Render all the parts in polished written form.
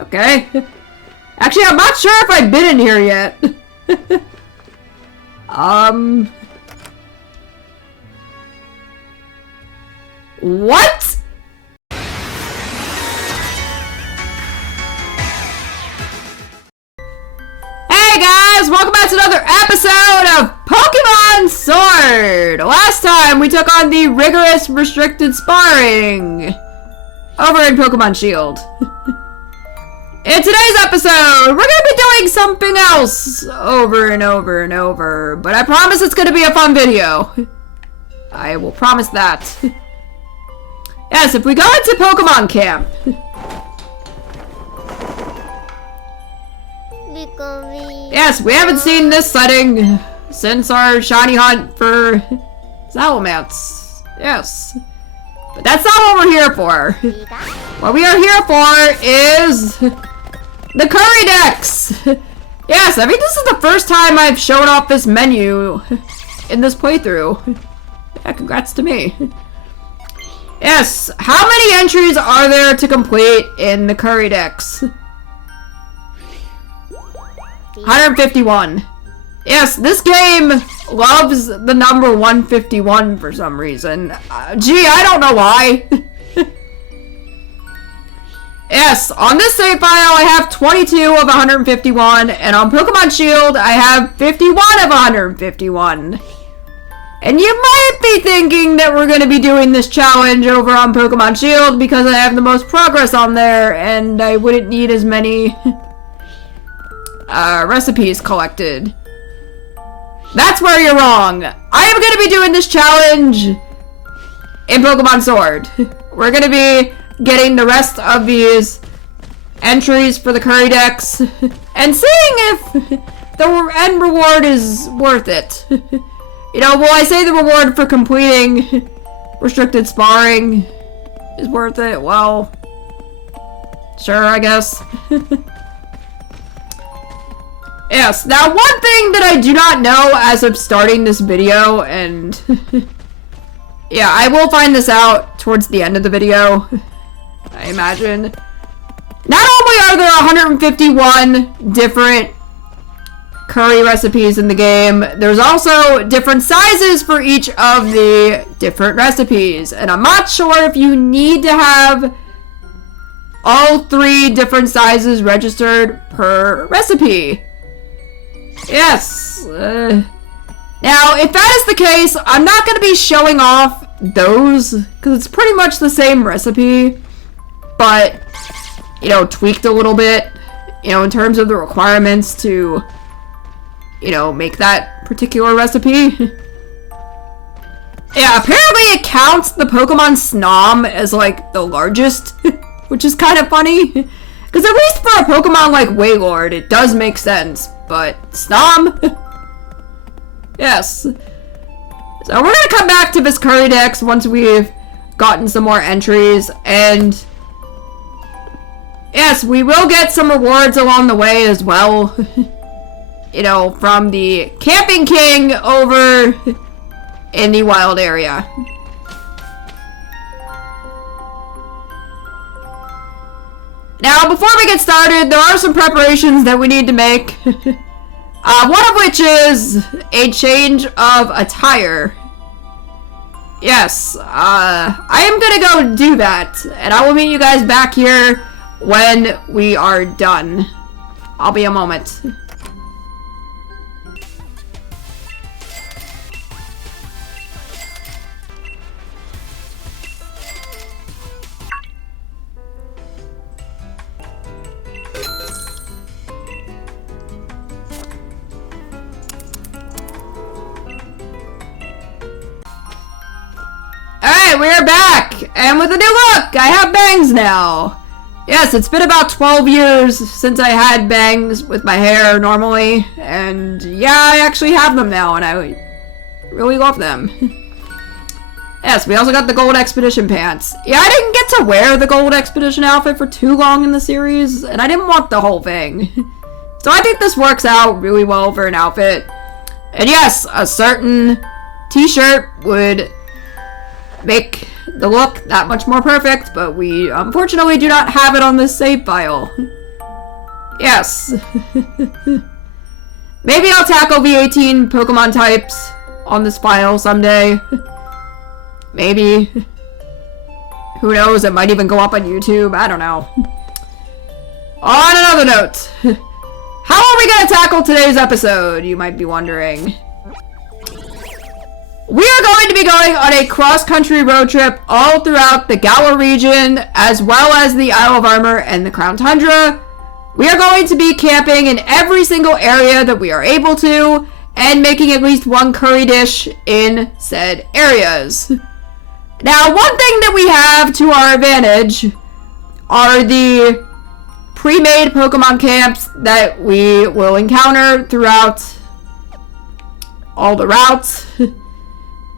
Okay. Actually, I'm not sure if I've been in here yet. What? Hey guys, welcome back to another episode of Pokemon Sword! Last time we took on the rigorous restricted sparring over in Pokemon Shield. In today's episode, we're gonna be doing something else over and over and over, but I promise it's gonna be a fun video. I will promise that. Yes, if we go into Pokemon Camp. Yes, we haven't seen this setting since our shiny hunt for Salamence. Yes. But that's not what we're here for. What we are here for is the Curry Decks! Yes, I think this is the first time I've shown off this menu in this playthrough. Yeah, congrats to me. Yes, how many entries are there to complete in the Curry Decks? 151. Yes, this game loves the number 151 for some reason. Gee, I don't know why. Yes, on this save file I have 22 of 151, and on Pokemon Shield I have 51 of 151. And you might be thinking that we're going to be doing this challenge over on Pokemon Shield because I have the most progress on there, and I wouldn't need as many recipes collected. That's where you're wrong. I am going to be doing this challenge in Pokemon Sword. We're going to be getting the rest of these entries for the Curry Decks and seeing if the end reward is worth it. You know, will I say the reward for completing restricted sparring is worth it? Well, sure, I guess. Yes, now one thing that I do not know as of starting this video, and yeah, I will find this out towards the end of the video, I imagine. Not only are there 151 different curry recipes in the game, there's also different sizes for each of the different recipes, and I'm not sure if you need to have all 3 different sizes registered per recipe. Yes. Now, if that is the case, I'm not going to be showing off those, because it's pretty much the same recipe, but, you know, tweaked a little bit, you know, in terms of the requirements to, you know, make that particular recipe. Yeah, apparently it counts the Pokemon Snom as, like, the largest, which is kind of funny, because at least for a Pokemon like Wailord, it does make sense. But Snom? Yes. So we're gonna come back to this Curry Dex once we've gotten some more entries, and yes, we will get some rewards along the way as well. You know, from the Camping King over in the wild area. Now, before we get started, there are some preparations that we need to make. One of which is a change of attire. Yes, I am gonna go do that, and I will meet you guys back here when we are done. I'll be a moment. Alright, we are back! And with a new look! I have bangs now! Yes, it's been about 12 years since I had bangs with my hair normally, and yeah, I actually have them now, and I really love them. Yes, we also got the Gold Expedition pants. Yeah, I didn't get to wear the Gold Expedition outfit for too long in the series, and I didn't want the whole thing. So I think this works out really well for an outfit. And yes, a certain t-shirt would make the look that much more perfect, but we unfortunately do not have it on this save file. Yes. Maybe I'll tackle V18 Pokemon types on this file someday. Maybe. Who knows, it might even go up on YouTube, I don't know. On another note, how are we gonna tackle today's episode, you might be wondering. We are going to be going on a cross-country road trip all throughout the Galar region, as well as the Isle of Armor and the Crown Tundra. We are going to be camping in every single area that we are able to, and making at least one curry dish in said areas. Now, one thing that we have to our advantage are the pre-made Pokemon camps that we will encounter throughout all the routes.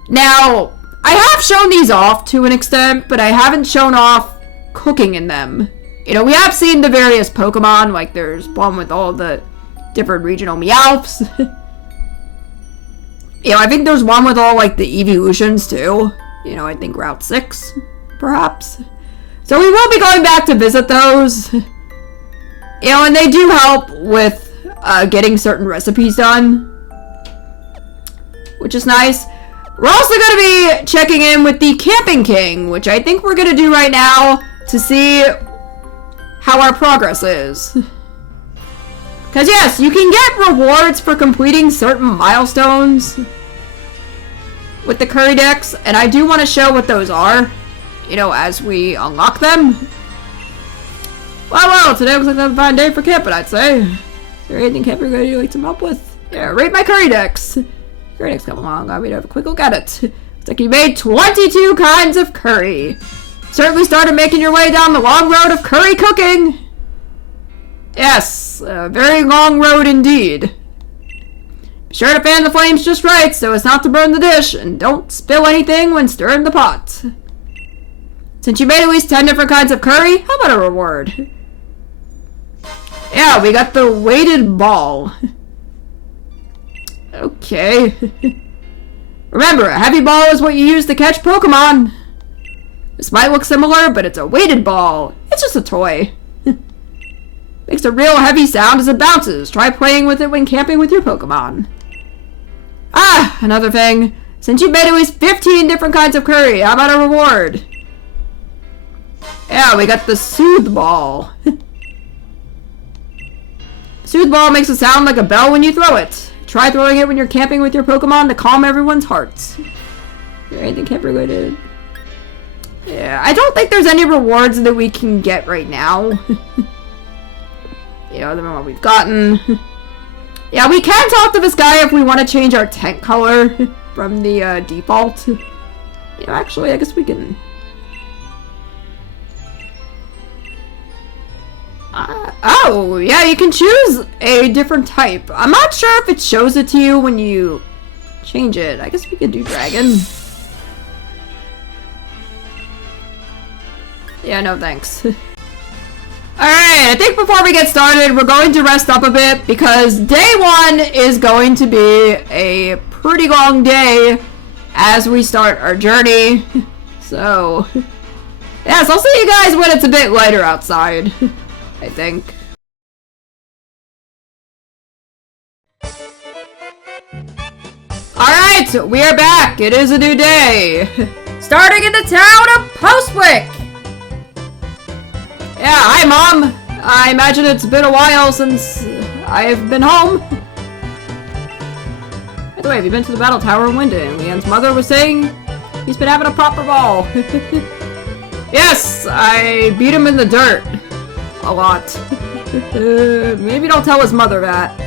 Now, I have shown these off to an extent, but I haven't shown off cooking in them. You know, we have seen the various Pokemon, like there's one with all the different regional Meowths. You know, I think there's one with all, like, the evolutions, too. You know, I think Route 6, perhaps. So we will be going back to visit those. You know, and they do help with getting certain recipes done, which is nice. We're also going to be checking in with the Camping King, which I think we're going to do right now to see how our progress is. Because yes, you can get rewards for completing certain milestones with the curry decks, and I do want to show what those are, you know, as we unlock them. Well, today looks like a fine day for camping, I'd say. Is there anything camping you'd like some help with? Yeah, rate my curry decks. Curry decks come along, I'm going to have a quick look at it. Looks like you made 22 kinds of curry. Certainly started making your way down the long road of curry cooking. Yes, a very long road indeed. Be sure to fan the flames just right so as not to burn the dish, and don't spill anything when stirring the pot. Since you made at least 10 different kinds of curry, how about a reward? Yeah, we got the weighted ball. Okay. Remember, a heavy ball is what you use to catch Pokemon. This might look similar, but it's a weighted ball. It's just a toy. Makes a real heavy sound as it bounces. Try playing with it when camping with your Pokemon. Ah, another thing. Since you made at least 15 different kinds of curry, how about a reward? Yeah, we got the Soothe Ball. Soothe Ball makes a sound like a bell when you throw it. Try throwing it when you're camping with your Pokemon to calm everyone's hearts. Is there anything camp related? Yeah, I don't think there's any rewards that we can get right now. You know, other than what we've gotten. Yeah, we can talk to this guy if we want to change our tent color from the default. You know, actually, I guess we can. Oh, yeah, you can choose a different type. I'm not sure if it shows it to you when you change it. I guess we could do dragon. Yeah, no thanks. Alright, I think before we get started, we're going to rest up a bit because day one is going to be a pretty long day as we start our journey. So, yes, I'll see you guys when it's a bit lighter outside, I think. Alright, we are back. It is a new day. Starting in the town of Postwick. Yeah, hi Mom! I imagine it's been a while since I've been home. By the way, have you been to the Battle Tower in Winden? Leanne's mother was saying he's been having a proper ball. Yes, I beat him in the dirt. A lot. Maybe don't tell his mother that.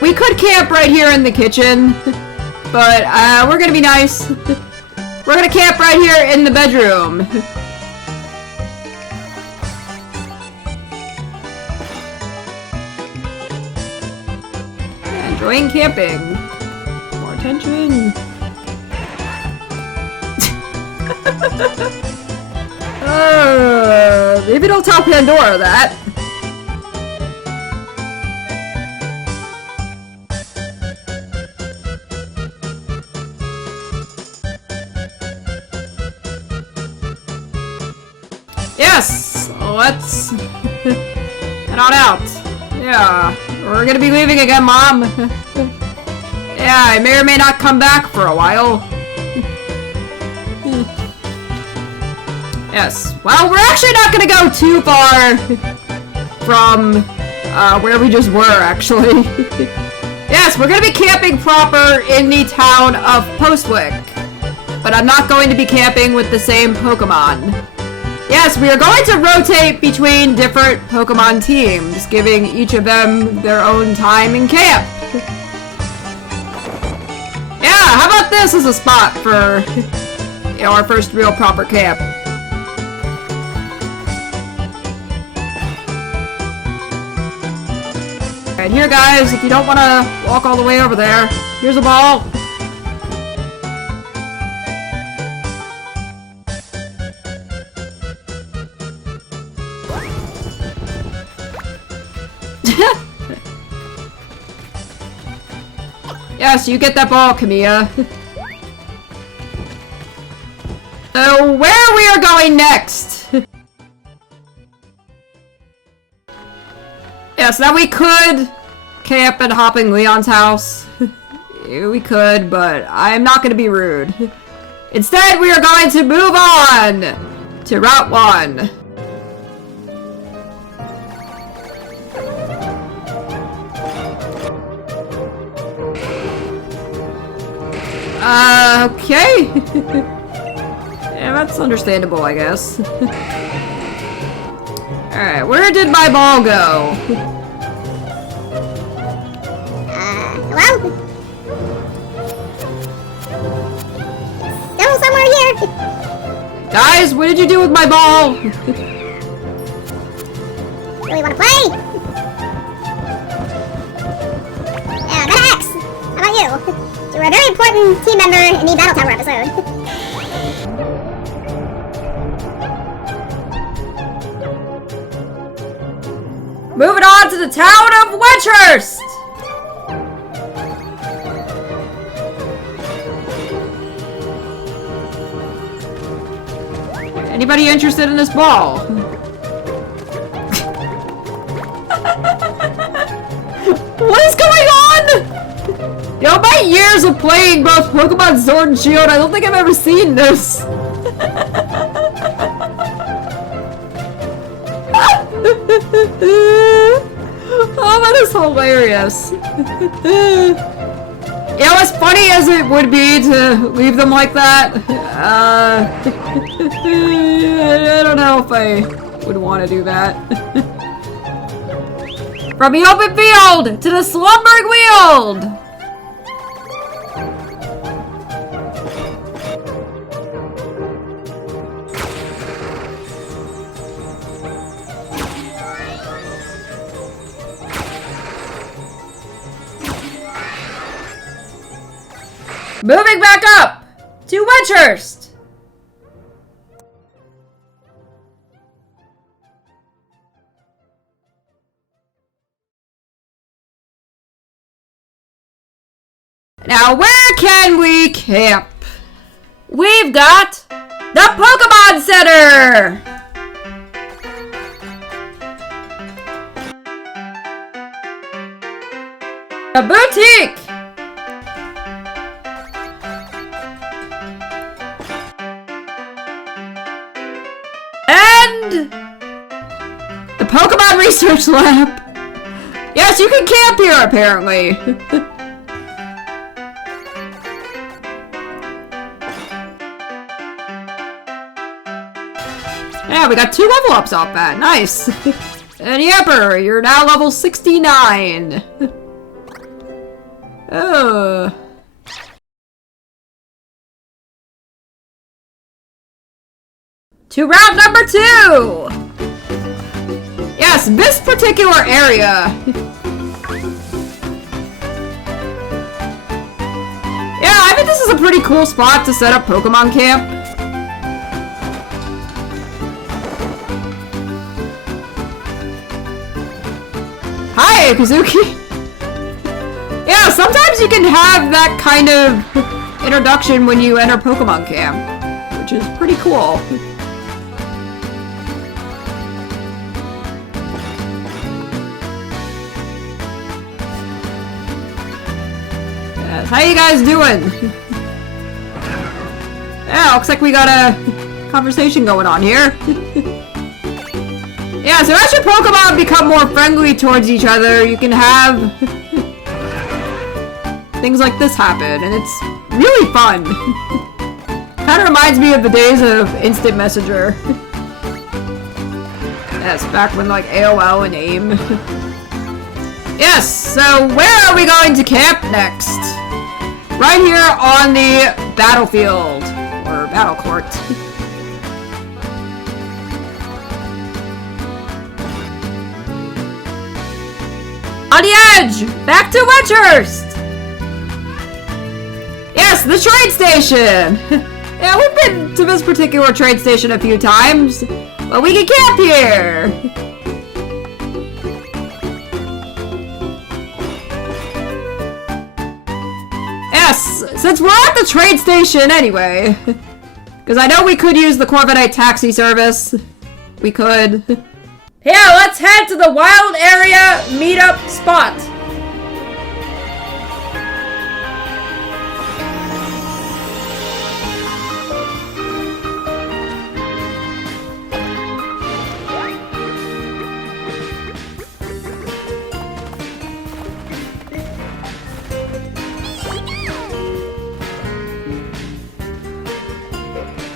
We could camp right here in the kitchen, but we're gonna be nice. We're gonna camp right here in the bedroom. Enjoying camping. More attention. Maybe don't tell Pandora that. Yes, let's head on out. Yeah, we're gonna be leaving again, Mom. Yeah, I may or may not come back for a while. Yes, well, we're actually not gonna go too far from where we just were, actually. Yes, we're gonna be camping proper in the town of Postwick. But I'm not going to be camping with the same Pokemon. Yes, we are going to rotate between different Pokemon teams, giving each of them their own time in camp. Yeah, how about this as a spot for, you know, our first real proper camp? And here, guys, if you don't want to walk all the way over there, here's a ball. Yes, you get that ball, Camilla. So, where we are going next? Yes, now we could camp at Hopping Leon's house. We could, but I'm not going to be rude. Instead, we are going to move on to Route 1. Okay. Yeah, that's understandable, I guess. Alright, where did my ball go? Hello? Still somewhere here. Guys, what did you do with my ball? Really want to play? Yeah, got an X. How about you? You were a very important team member in the Battle Tower episode. Moving on to the town of Wedgehurst! Anybody interested in this ball? What is going on? You know, my years of playing both Pokemon Sword and Shield, I don't think I've ever seen this. Oh, that is hilarious. You know, as funny as it would be to leave them like that, I don't know if I would want to do that. From the open field to the slumbering weald! Moving back up to Wedgehurst. Now, where can we camp? We've got the Pokemon Center! A boutique! And the Pokemon Research Lab! Yes, you can camp here, apparently! Yeah, we got 2 level ups off that. Nice. And Yapper, you're now level 69. Oh. To route number 2. Yes, this particular area. Yeah, I think this is a pretty cool spot to set up Pokemon camp. Hi, Kazuki! Yeah, sometimes you can have that kind of introduction when you enter Pokemon camp, which is pretty cool. Yes, how you guys doing? Yeah, looks like we got a conversation going on here. Yeah, so as your Pokemon become more friendly towards each other, you can have things like this happen, and it's really fun. Kind of reminds me of the days of Instant Messenger. Yes, back when like AOL and AIM. Yes, so where are we going to camp next? Right here on the battlefield, or battle court. On the edge! Back to Wedgehurst! Yes, the train station! Yeah, we've been to this particular train station a few times, but we can camp here! Yes, since we're at the train station anyway, because I know we could use the Corviknight taxi service. We could. Yeah, let's head to the wild area meetup spot.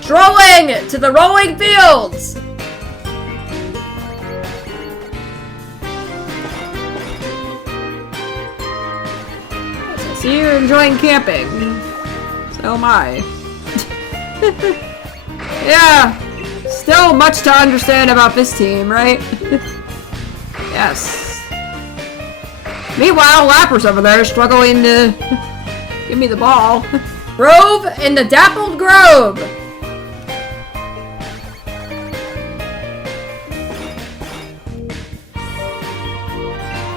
Strolling to the rolling fields. See, you're enjoying camping. So am I. Yeah. Still much to understand about this team, right? Yes. Meanwhile, Lapras over there struggling to give me the ball. Grove in the Dappled Grove.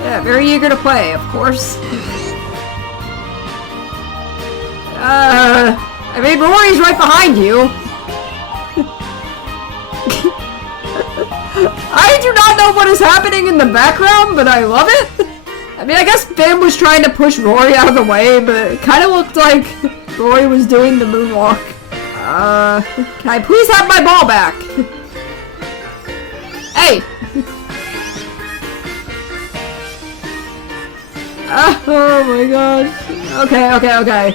Yeah, very eager to play, of course. I mean, Rory's right behind you. I do not know what is happening in the background, but I love it. I mean, I guess Finn was trying to push Rory out of the way, but it kind of looked like Rory was doing the moonwalk. Can I please have my ball back? Hey! Oh my gosh. Okay.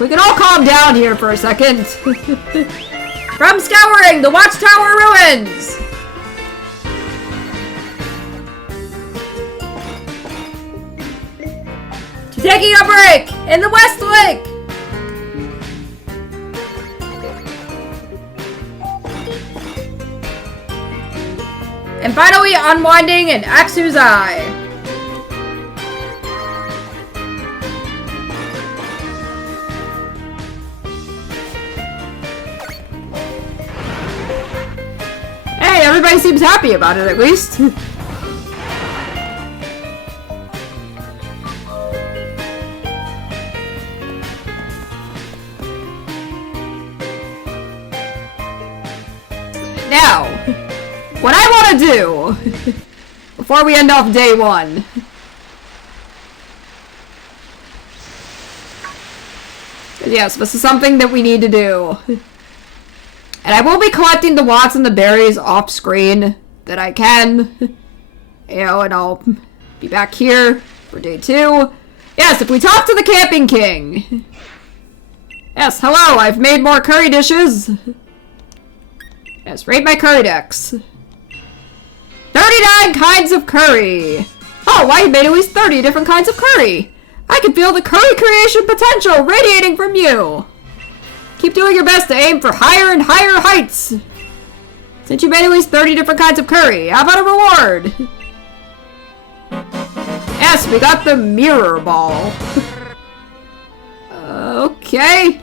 We can all calm down here for a second. From scouring the Watchtower ruins! To taking a break in the West Lake! And finally unwinding in Axu's Eye. Everybody seems happy about it, at least. Now, what I want to do, before we end off day one, yes, this is something that we need to do. And I will be collecting the Watts and the berries off screen that I can. You know, and I'll be back here for day 2. Yes, if we talk to the Camping King. Yes, hello, I've made more curry dishes. Yes, rate my curry decks. 39 kinds of curry. Oh, why you made at least 30 different kinds of curry. I can feel the curry creation potential radiating from you. Keep doing your best to aim for higher and higher heights. Since you made at least 30 different kinds of curry, how about a reward? Yes, we got the mirror ball. Okay.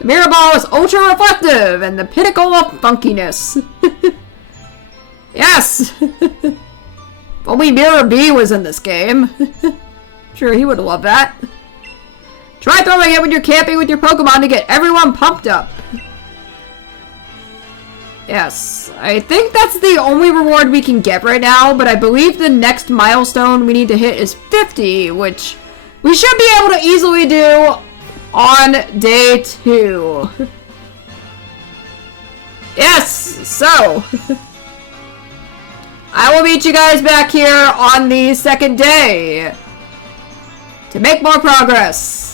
The mirror ball is ultra reflective and the pinnacle of funkiness. Yes. If only Mirror B was in this game. Sure, he would love that. Try throwing it when you're camping with your Pokemon to get everyone pumped up. Yes, I think that's the only reward we can get right now, but I believe the next milestone we need to hit is 50, which we should be able to easily do on day 2. Yes, so I will meet you guys back here on the second day to make more progress.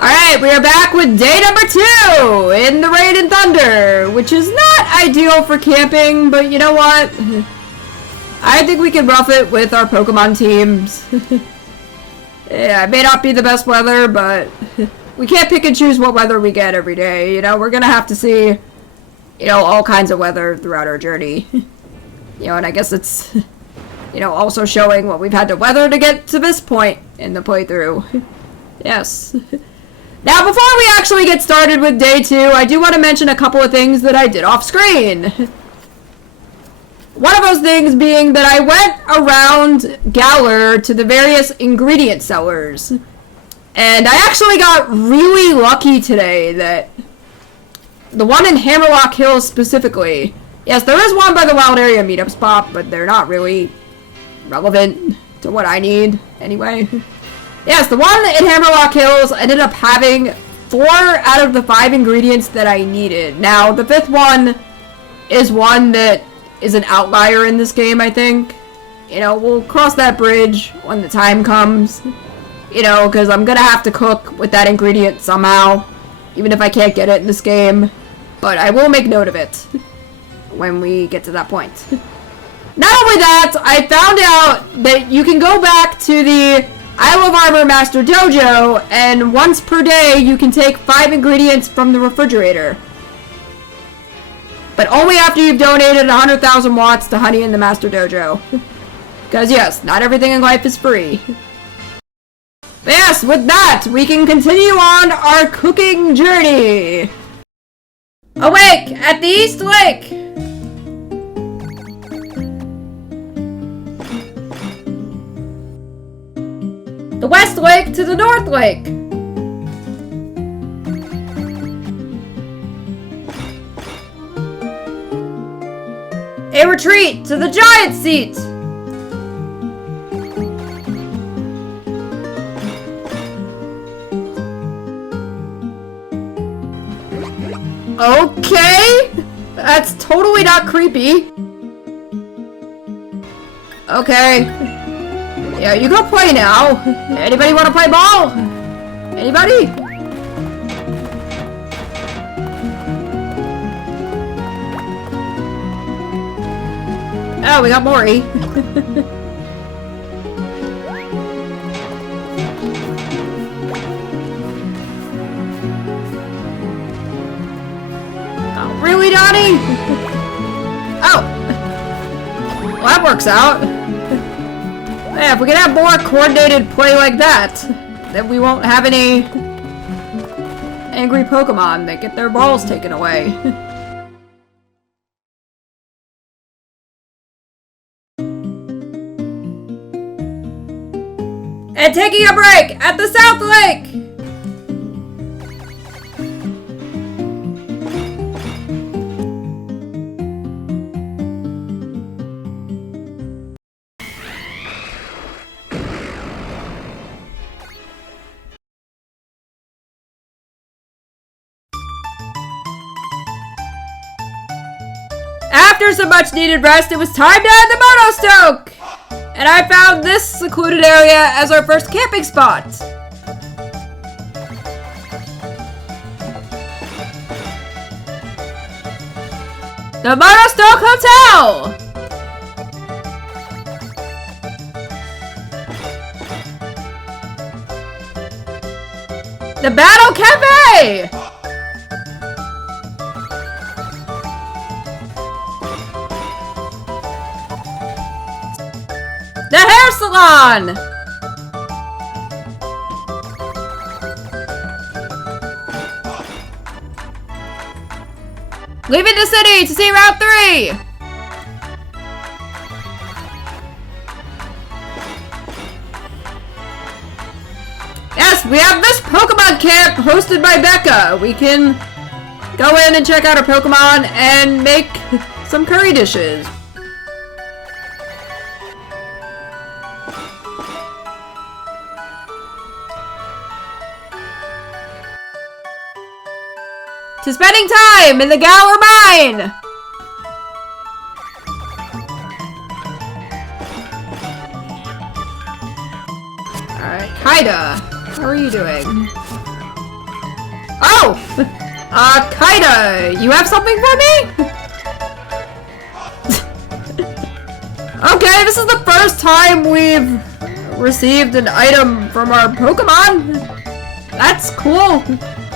Alright, we are back with day number 2 in the Rain and Thunder, which is not ideal for camping, but you know what? I think we can rough it with our Pokemon teams. Yeah, it may not be the best weather, but we can't pick and choose what weather we get every day. You know, we're gonna have to see, you know, all kinds of weather throughout our journey. You know, and I guess it's, you know, also showing what we've had to weather to get to this point in the playthrough. Yes. Now, before we actually get started with day 2, I do want to mention a couple of things that I did off screen. One of those things being that I went around Galar to the various ingredient sellers. And I actually got really lucky today that the one in Hammerlock Hills specifically. Yes, there is one by the Wild Area meetup spot, but they're not really relevant to what I need anyway. Yes, the one in Hammerlock Hills ended up having 4 out of the 5 ingredients that I needed. Now, the 5th one is one that is an outlier in this game, I think. You know, we'll cross that bridge when the time comes. You know, because I'm gonna have to cook with that ingredient somehow, even if I can't get it in this game. But I will make note of it when we get to that point. Not only that, I found out that you can go back to the Isle of Armor Master Dojo, and once per day you can take 5 ingredients from the refrigerator. But only after you've donated 100,000 watts to Honey in the Master Dojo. Because yes, not everything in life is free. But yes, with that, we can continue on our cooking journey. Awake at the East Lake! The West Lake to the North Lake! A retreat to the Giant Seat! Okay! That's totally not creepy. Okay. Yeah, you go play now. Anybody want to play ball? Anybody? Oh, we got Maury. Oh, really, Donnie? Oh. Well, that works out. Yeah, if we can have more coordinated play like that, then we won't have any angry Pokemon that get their balls taken away. And taking a break at the South Lake! After some much needed rest, it was time to head to Monostoke! And I found this secluded area as our first camping spot. The Monostoke Hotel! The Battle Cafe! The hair salon! Leaving the city to see Route 3! Yes, we have this Pokemon camp hosted by Becca. We can go in and check out our Pokemon and make some curry dishes. To spending time in the Guar mine! Alright, Kaida, how are you doing? Oh! Kaida, you have something for me? Okay, this is the first time we've received an item from our Pokemon. That's cool.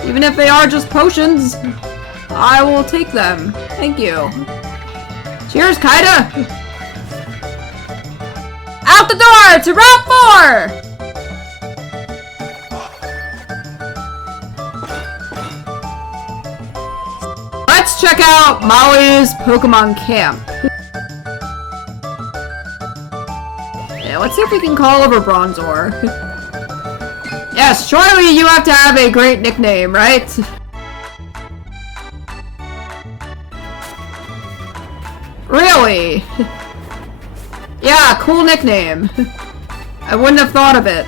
Even if they are just potions, I will take them. Thank you. Cheers, Kaida! Out the door to Route 4! Let's check out Molly's Pokemon Camp. Yeah, let's see if we can call over Bronzor. Yes, surely you have to have a great nickname, right? Really? Yeah, cool nickname. I wouldn't have thought of it.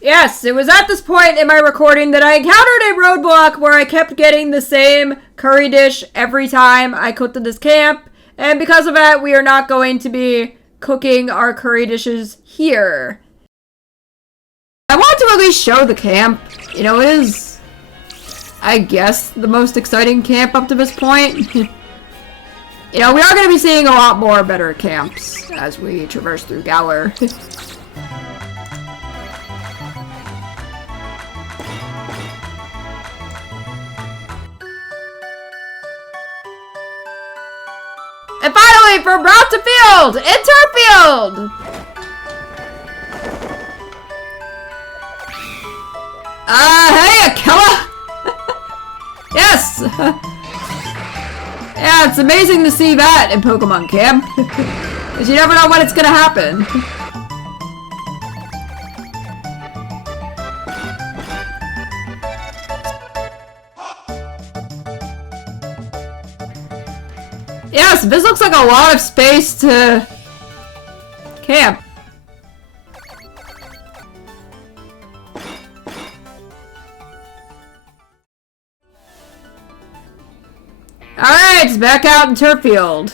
Yes, it was at this point in my recording that I encountered a roadblock where I kept getting the same curry dish every time I cooked in this camp, and because of that, we are not going to be cooking our curry dishes here. I want to at least show the camp. You know, it is, I guess, the most exciting camp up to this point. You know, we are going to be seeing a lot more better camps as we traverse through Galar. And finally, from route to field, Interfield! Hey, Akella! Yes! Yeah, it's amazing to see that in Pokemon Camp. Because you never know when it's gonna happen. Yes, this looks like a lot of space to camp. Alright, back out in Turffield.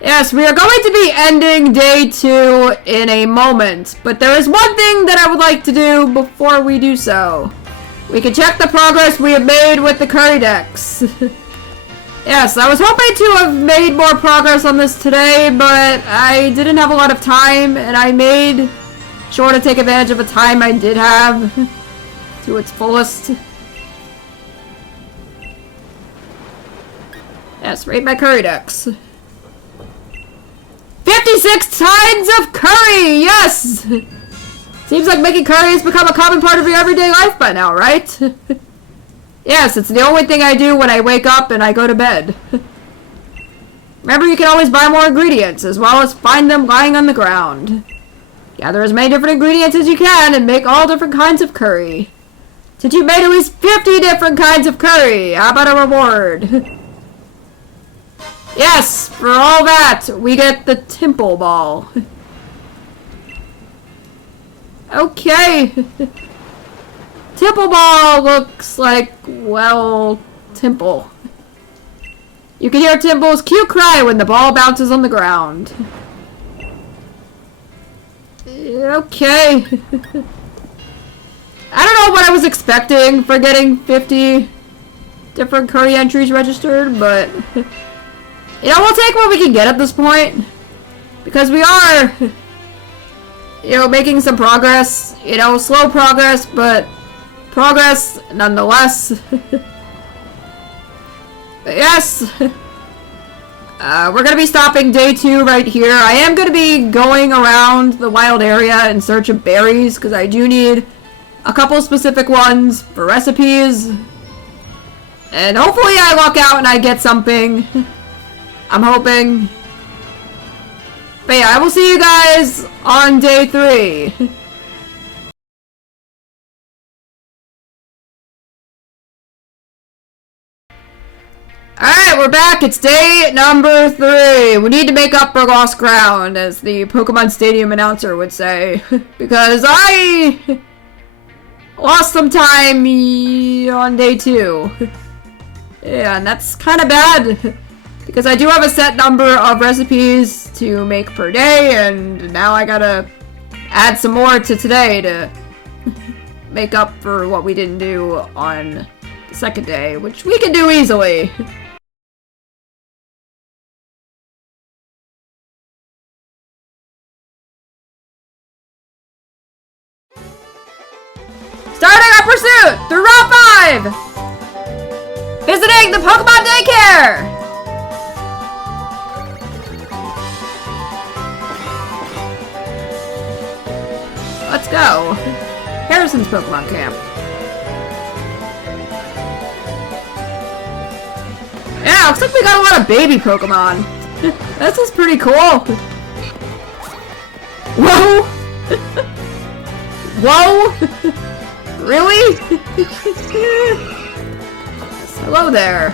Yes, we are going to be ending day 2 in a moment, but there is one thing that I would like to do before we do so. We can check the progress we have made with the curry decks. Yes, I was hoping to have made more progress on this today, but I didn't have a lot of time, and I made sure to take advantage of the time I did have to its fullest. Yes, rate my curry decks. 56 tons of curry! Yes! Seems like making curry has become a common part of your everyday life by now, right? Yes, it's the only thing I do when I wake up and I go to bed. Remember, you can always buy more ingredients, as well as find them lying on the ground. Gather as many different ingredients as you can and make all different kinds of curry. Since you've made at least 50 different kinds of curry, how about a reward? Yes, for all that, we get the Temple Ball. Okay. Temple Ball looks like, well, Temple. You can hear Temple's cute cry when the ball bounces on the ground. Okay. I don't know what I was expecting for getting 50 different curry entries registered, but you know, we'll take what we can get at this point, because we are, you know, making some progress. You know, slow progress, but progress nonetheless. But yes, we're gonna be stopping day 2 right here. I am gonna be going around the wild area in search of berries, because I do need a couple specific ones for recipes. And hopefully I luck out and I get something. I'm hoping. But yeah, I will see you guys on day 3. Alright, we're back. It's day number 3. We need to make up for lost ground, as the Pokemon Stadium announcer would say. Because I lost some time on day 2. Yeah, and that's kind of bad. Because I do have a set number of recipes to make per day, and now I gotta add some more to today to make up for what we didn't do on the second day, which we can do easily. Starting our pursuit through Route 5! Visiting the Pokemon Daycare! Let's go. Harrison's Pokemon Camp. Yeah, looks like we got a lot of baby Pokemon. This is pretty cool. Whoa! Whoa! Really? Hello there.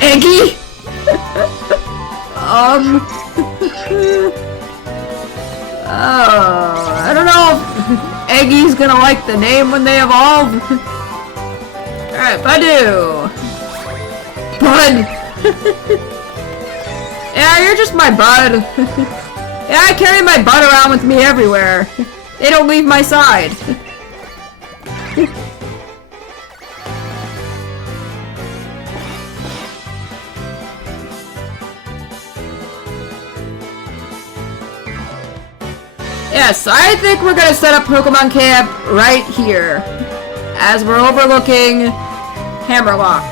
Eggy? Oh, I don't know if Eggy's gonna like the name when they evolve. Alright, Badu. Bud. Yeah, you're just my bud. Yeah, I carry my bud around with me everywhere. They don't leave my side. Yes, I think we're gonna set up Pokemon Camp right here, as we're overlooking Hammerlock.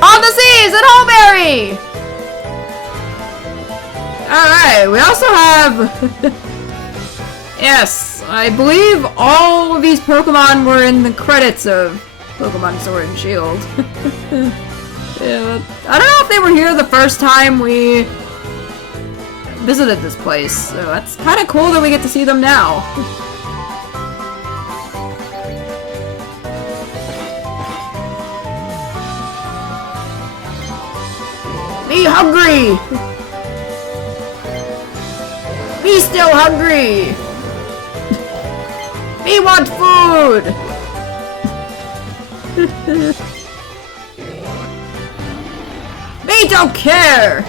On the seas at Holberry! Alright, we also have... Yes, I believe all of these Pokemon were in the credits of Pokemon Sword and Shield. Yeah, I don't know if they were here the first time we visited this place, so that's kind of cool that we get to see them now. Me hungry! Me still hungry! Me want food! Me don't care!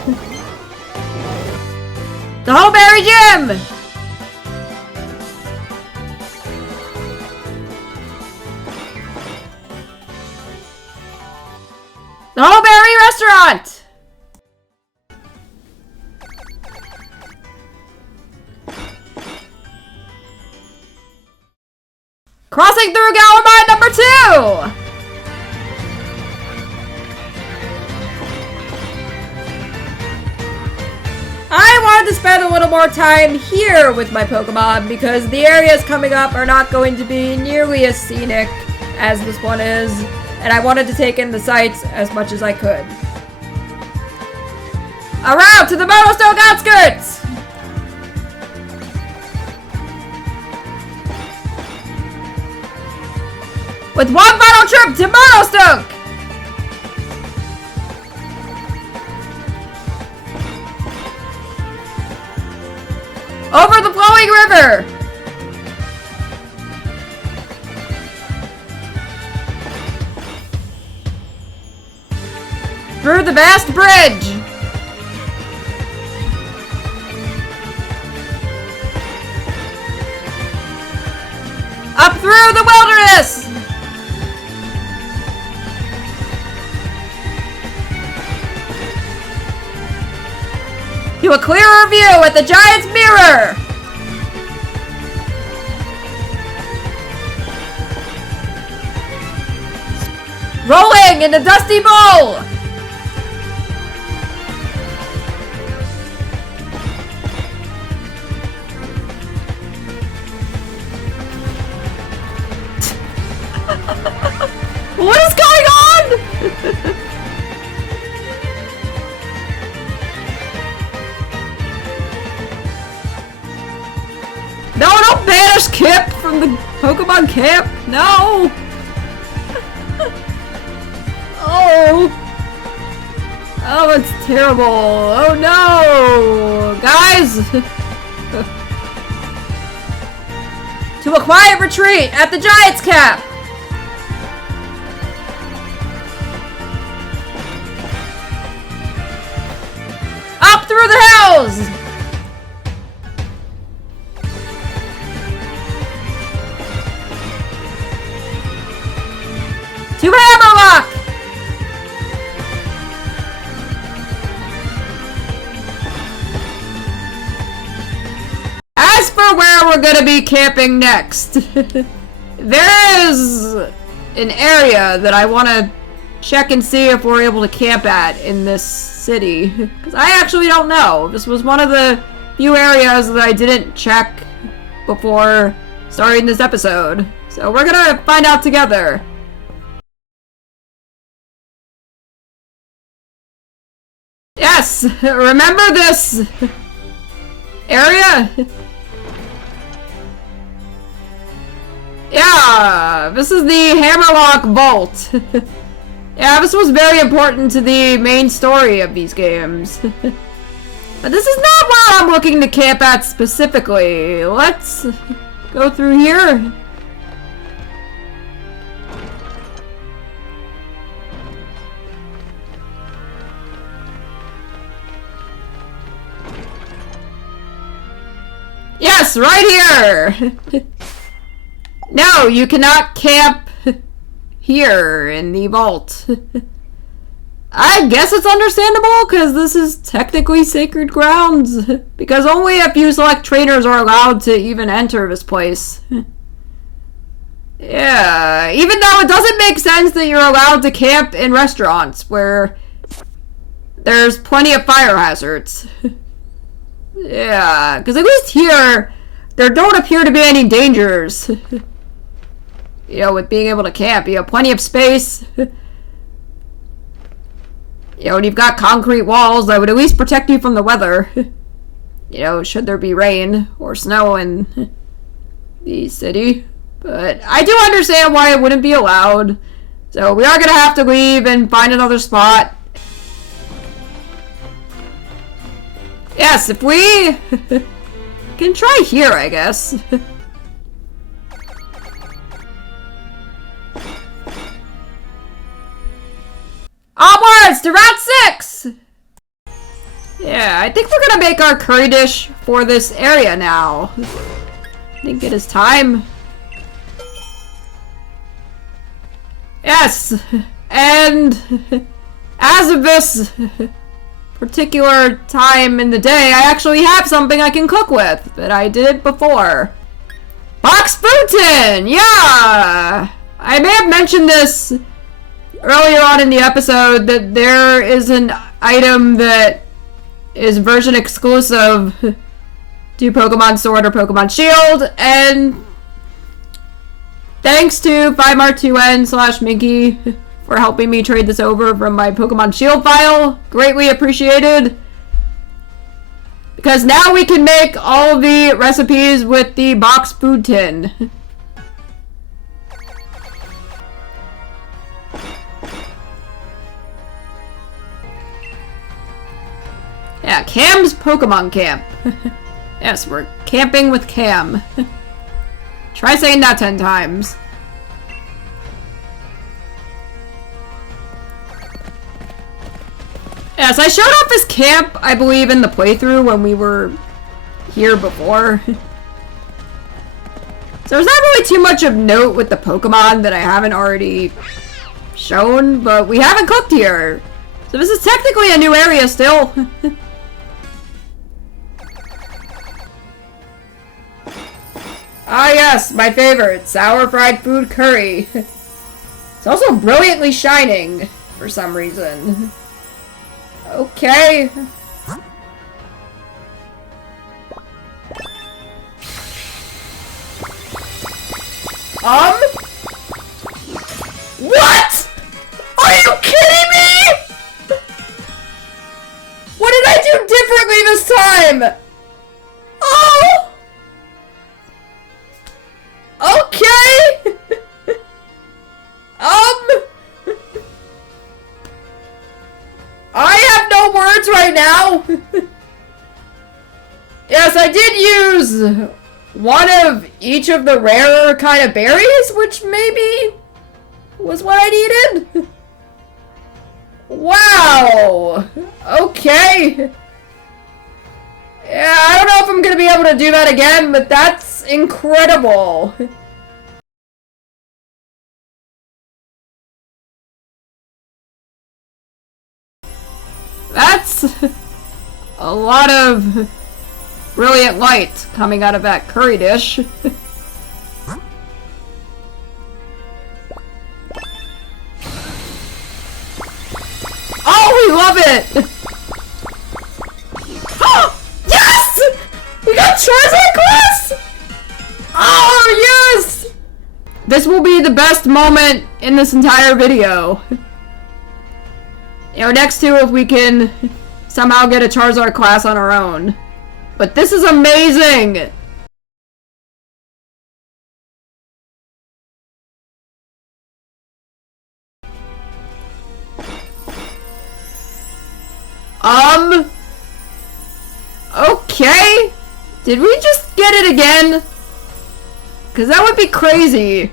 The Holberry Gym! The Holberry Restaurant! Crossing through Gallimine number 2! I wanted to spend a little more time here with my Pokemon because the areas coming up are not going to be nearly as scenic as this one is, and I wanted to take in the sights as much as I could. A route to the Motostoke outskirts! With one final trip to Motostoke! Over the flowing river! Through the vast bridge! Up through the wilderness! To a clearer view at the Giant's Mirror! Rolling in the Dusty Bowl! What is going on? No, don't banish Kip for from the Pokemon camp? No! Oh! Oh, it's terrible. Oh no! Guys! To a quiet retreat at the Giant's Cap! Up through the hills! To Hammerlock! As for where we're gonna be camping next, there is an area that I want to check and see if we're able to camp at in this city, because I actually don't know. This was one of the few areas that I didn't check before starting this episode, so we're gonna find out together. Yes, remember this area? Yeah, this is the Hammerlock Vault. Yeah, this was very important to the main story of these games. But this is not where I'm looking to camp at specifically. Let's go through here. Yes, right here! No, you cannot camp here in the vault. I guess it's understandable, because this is technically sacred grounds. Because only a few select trainers are allowed to even enter this place. Yeah, even though it doesn't make sense that you're allowed to camp in restaurants where there's plenty of fire hazards. Yeah, because at least here, there don't appear to be any dangers. You know, with being able to camp, you have plenty of space. You know, and you've got concrete walls that would at least protect you from the weather. You know, should there be rain or snow in the city. But I do understand why it wouldn't be allowed. So we are going to have to leave and find another spot. Yes, if we can try here, I guess. Onwards to Route 6! Yeah, I think we're gonna make our curry dish for this area now. I think it is time. Yes, and as of this particular time in the day, I actually have something I can cook with, but I did it before. Box food tin! Yeah! I may have mentioned this earlier on in the episode that there is an item that is version exclusive to Pokemon Sword or Pokemon Shield, and thanks to 5R2N/Minky for helping me trade this over from my Pokemon Shield file. Greatly appreciated. Because now we can make all of the recipes with the box food tin. Yeah, Cam's Pokemon Camp. Yes, we're camping with Cam. Try saying that 10 times. Yes, I showed off this camp, I believe, in the playthrough when we were here before. So there's not really too much of note with the Pokemon that I haven't already shown, but we haven't cooked here. So this is technically a new area still. Ah yes, my favorite, sour fried food curry. It's also brilliantly shining, for some reason. Okay. What? Are you kidding me? What did I do differently this time? Oh! Yes, I did use one of each of the rarer kind of berries, which maybe was what I needed. Wow. Okay. Yeah, I don't know if I'm gonna be able to do that again, but that's incredible. That's a lot of brilliant light coming out of that curry dish. Oh, we love it! Yes! We got Charizard class! Oh, yes! This will be the best moment in this entire video. You know, next to if we can somehow get a Charizard class on our own. But this is amazing! Okay? Did we just get it again? Cause that would be crazy.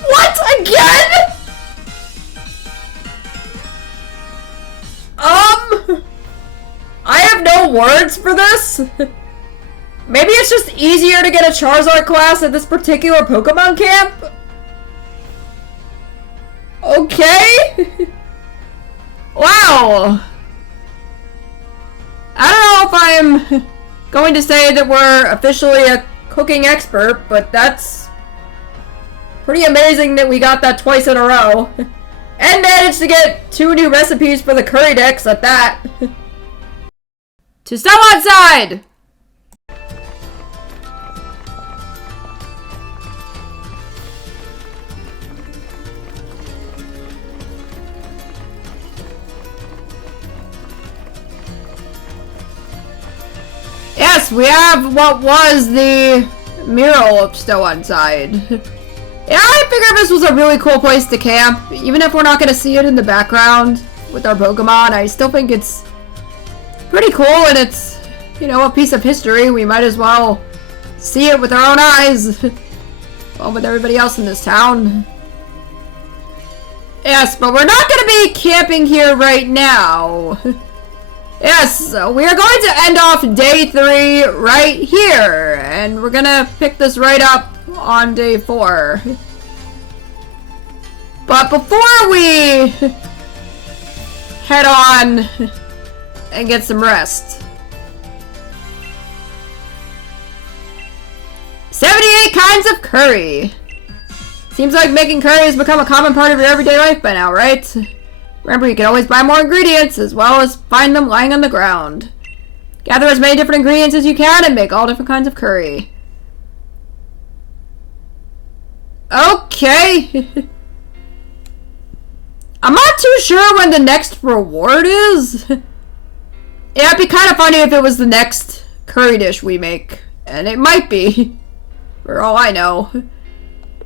What? Again? I have no words for this. Maybe it's just easier to get a Charizard class at this particular Pokemon camp? Okay. Wow. I don't know if I'm going to say that we're officially a cooking expert, but that's pretty amazing that we got that twice in a row. And managed to get 2 new recipes for the curry decks at that. To step outside! Yes, we have what was the mural up still inside. Yeah, I figured this was a really cool place to camp. Even if we're not going to see it in the background with our Pokemon, I still think it's pretty cool, and it's, you know, a piece of history. We might as well see it with our own eyes. Well, with everybody else in this town. Yes, but we're not going to be camping here right now. Yes, we are going to end off day 3 right here, and we're gonna pick this right up on day 4. But before we head on and get some rest, 78 kinds of curry. Seems like making curry has become a common part of your everyday life by now, right? Remember, you can always buy more ingredients, as well as find them lying on the ground. Gather as many different ingredients as you can and make all different kinds of curry. Okay. I'm not too sure when the next reward is. Yeah, it'd be kind of funny if it was the next curry dish we make. And it might be, for all I know.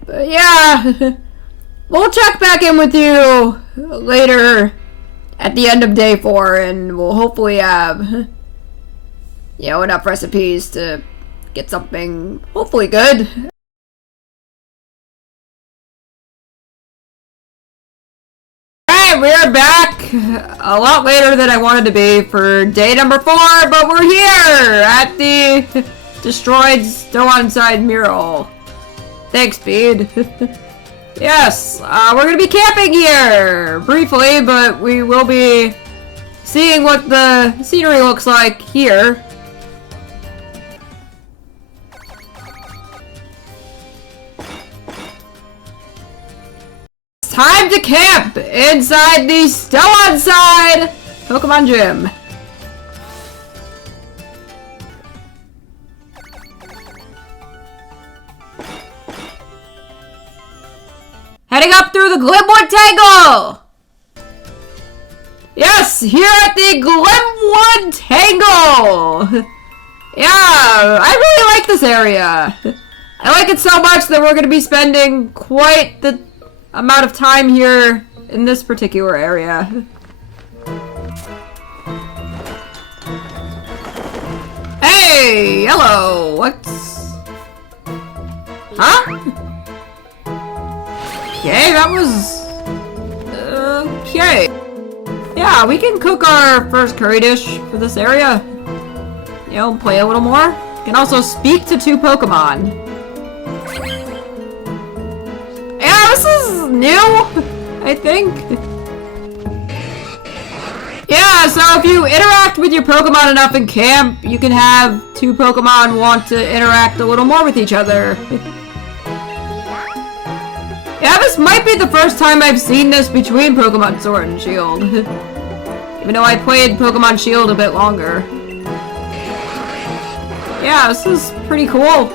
But yeah. We'll check back in with you later at the end of day 4, and we'll hopefully have, you know, enough recipes to get something hopefully good. Alright, we are back a lot later than I wanted to be for day number 4, but we're here at the destroyed still inside mural. Thanks, Speed. Yes, we're gonna be camping here briefly, but we will be seeing what the scenery looks like here. It's time to camp inside the still inside Pokemon Gym. Heading up through the Glimwood Tangle! Yes, here at the Glimwood Tangle! Yeah, I really like this area. I like it so much that we're going to be spending quite the amount of time here in this particular area. Hey, hello. What's... Huh? Okay, that was... Okay. Yeah, we can cook our first curry dish for this area. You know, play a little more. You can also speak to 2 Pokemon. Yeah, this is new, I think. Yeah, so if you interact with your Pokemon enough in camp, you can have 2 Pokemon want to interact a little more with each other. Yeah, this might be the first time I've seen this between Pokemon Sword and Shield. Even though I played Pokemon Shield a bit longer. Yeah, this is pretty cool.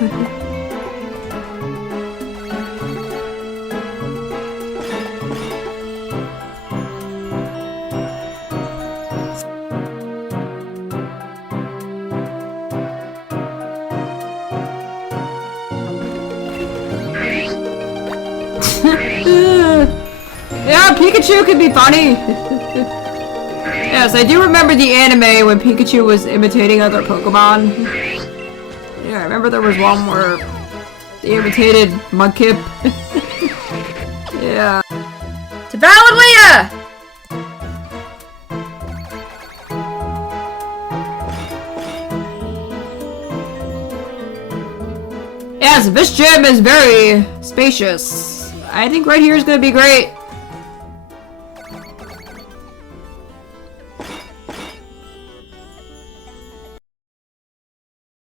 Yeah, Pikachu could be funny. Yes, I do remember the anime when Pikachu was imitating other Pokemon. Yeah, I remember there was one where they imitated Mudkip. Yeah. To Valenlia! Yes, this gym is very spacious. I think right here is gonna be great.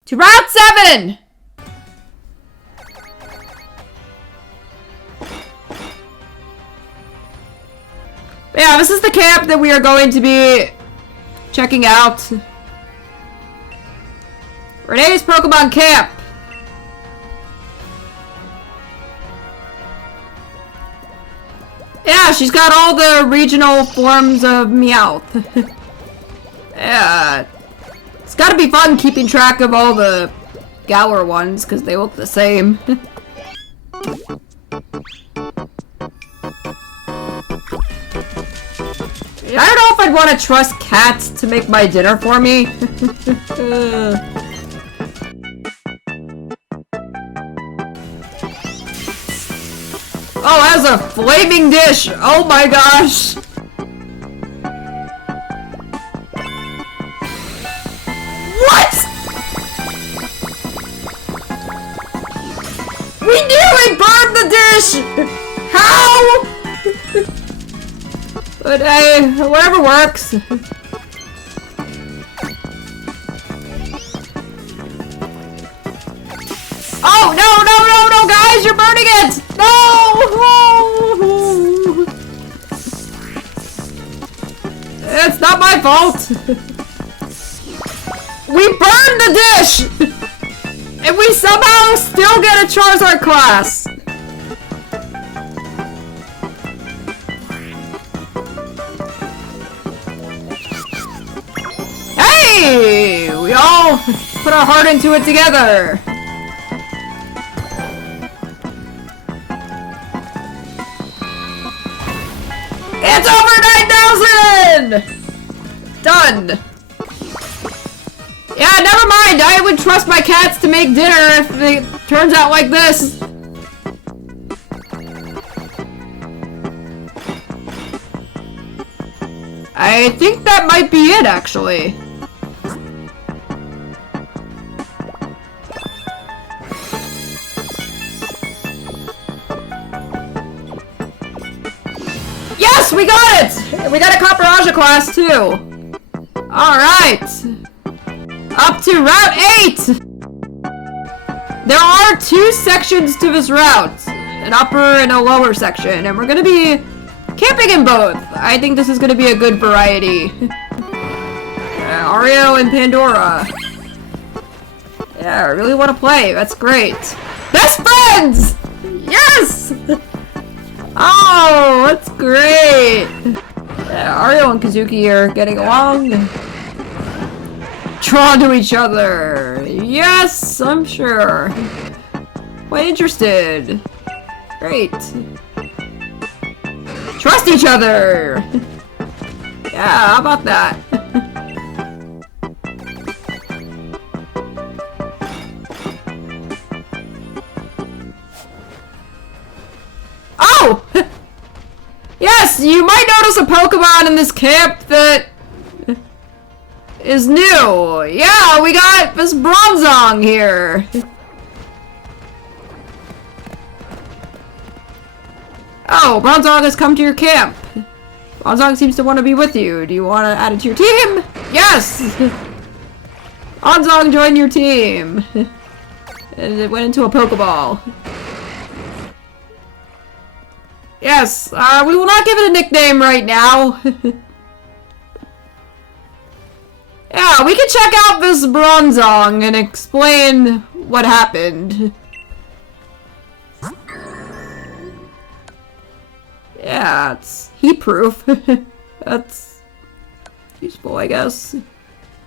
To Route 7! Yeah, this is the camp that we are going to be checking out. Renee's Pokemon Camp. Yeah, she's got all the regional forms of Meowth. Yeah. It's gotta be fun keeping track of all the Galar ones, because they look the same. I don't know if I'd want to trust cats to make my dinner for me. Oh, that's a flaming dish! Oh my gosh! What?! We nearly burned the dish! How?! But hey, whatever works. Oh, no, no, no, no, guys, you're burning it! No! It's not my fault. We burned the dish! And we somehow still get a Charizard class. Hey! We all put our heart into it together. It's over 9,000! Done. Yeah, never mind. I would trust my cats to make dinner if it turns out like this. I think that might be it, actually. Yes, we got it! We got a Copperajah class, too. Alright. Up to Route 8! There are 2 sections to this route. An upper and a lower section, and we're gonna be camping in both. I think this is gonna be a good variety. Ario and Pandora. Yeah, I really want to play. That's great. Best friends! Yes! Oh, that's great. Yeah, Ario and Kazuki are getting along. Drawn to each other. Yes, I'm sure. Quite interested. Great. trust each other. Yeah, how about that? Oh! Yes, you might notice a Pokemon in this camp that is new. Yeah, we got this Bronzong here. Oh, Bronzong has come to your camp. Bronzong seems to want to be with you. Do you want to add it to your team? Yes! Bronzong joined your team. And it went into a Pokeball. Yes, we will not give it a nickname right now. Yeah, we can check out this Bronzong and explain what happened. Yeah, it's heat-proof. That's useful, I guess.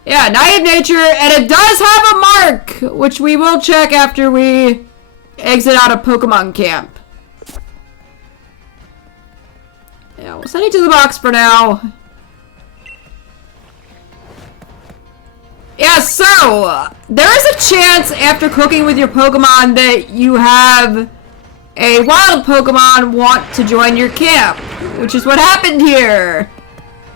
Yeah, naive nature, and it does have a mark, which we will check after we exit out of Pokemon Camp. Yeah, we'll send it to the box for now. Yeah, so, there is a chance after cooking with your Pokemon that you have a wild Pokemon want to join your camp, which is what happened here.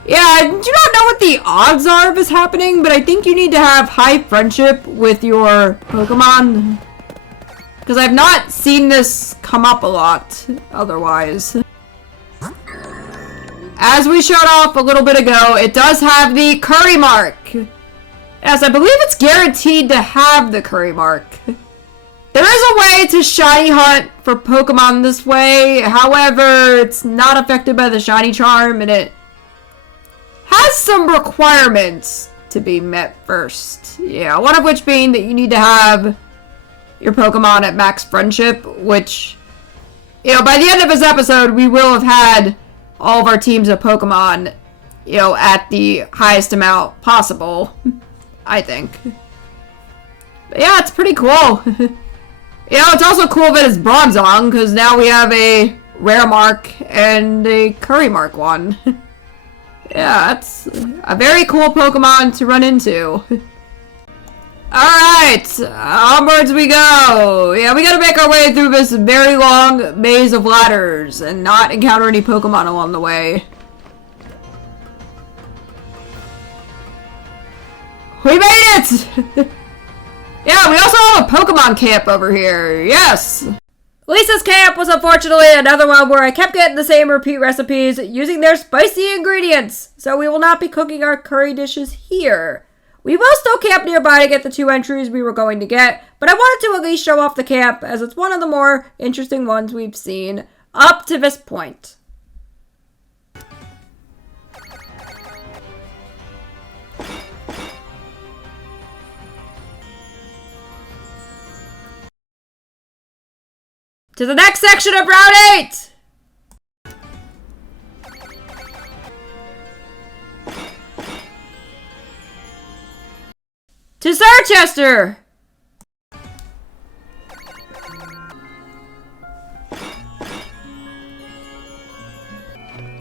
Yeah, I do not know what the odds are of this happening, but I think you need to have high friendship with your Pokemon. Because I've not seen this come up a lot, otherwise. As we showed off a little bit ago, it does have the curry mark. Yes, I believe it's guaranteed to have the curry mark. There is a way to shiny hunt for Pokemon this way, however, it's not affected by the shiny charm, and it has some requirements to be met first. Yeah, one of which being that you need to have your Pokemon at max friendship, which, you know, by the end of this episode, we will have had all of our teams of Pokemon, you know, at the highest amount possible, I think. But yeah, it's pretty cool. You know, it's also cool that it's Bronzong, because now we have a rare mark and a curry mark one. Yeah, that's a very cool Pokemon to run into. Alright, onwards we go. Yeah, we gotta make our way through this very long maze of ladders and not encounter any Pokemon along the way. We made it! Yeah, we also have a Pokemon camp over here, yes! Lisa's camp was unfortunately another one where I kept getting the same repeat recipes using their spicy ingredients, so we will not be cooking our curry dishes here. We will still camp nearby to get the 2 entries we were going to get, but I wanted to at least show off the camp as it's one of the more interesting ones we've seen up to this point. To the next section of Route 8! To Sarchester!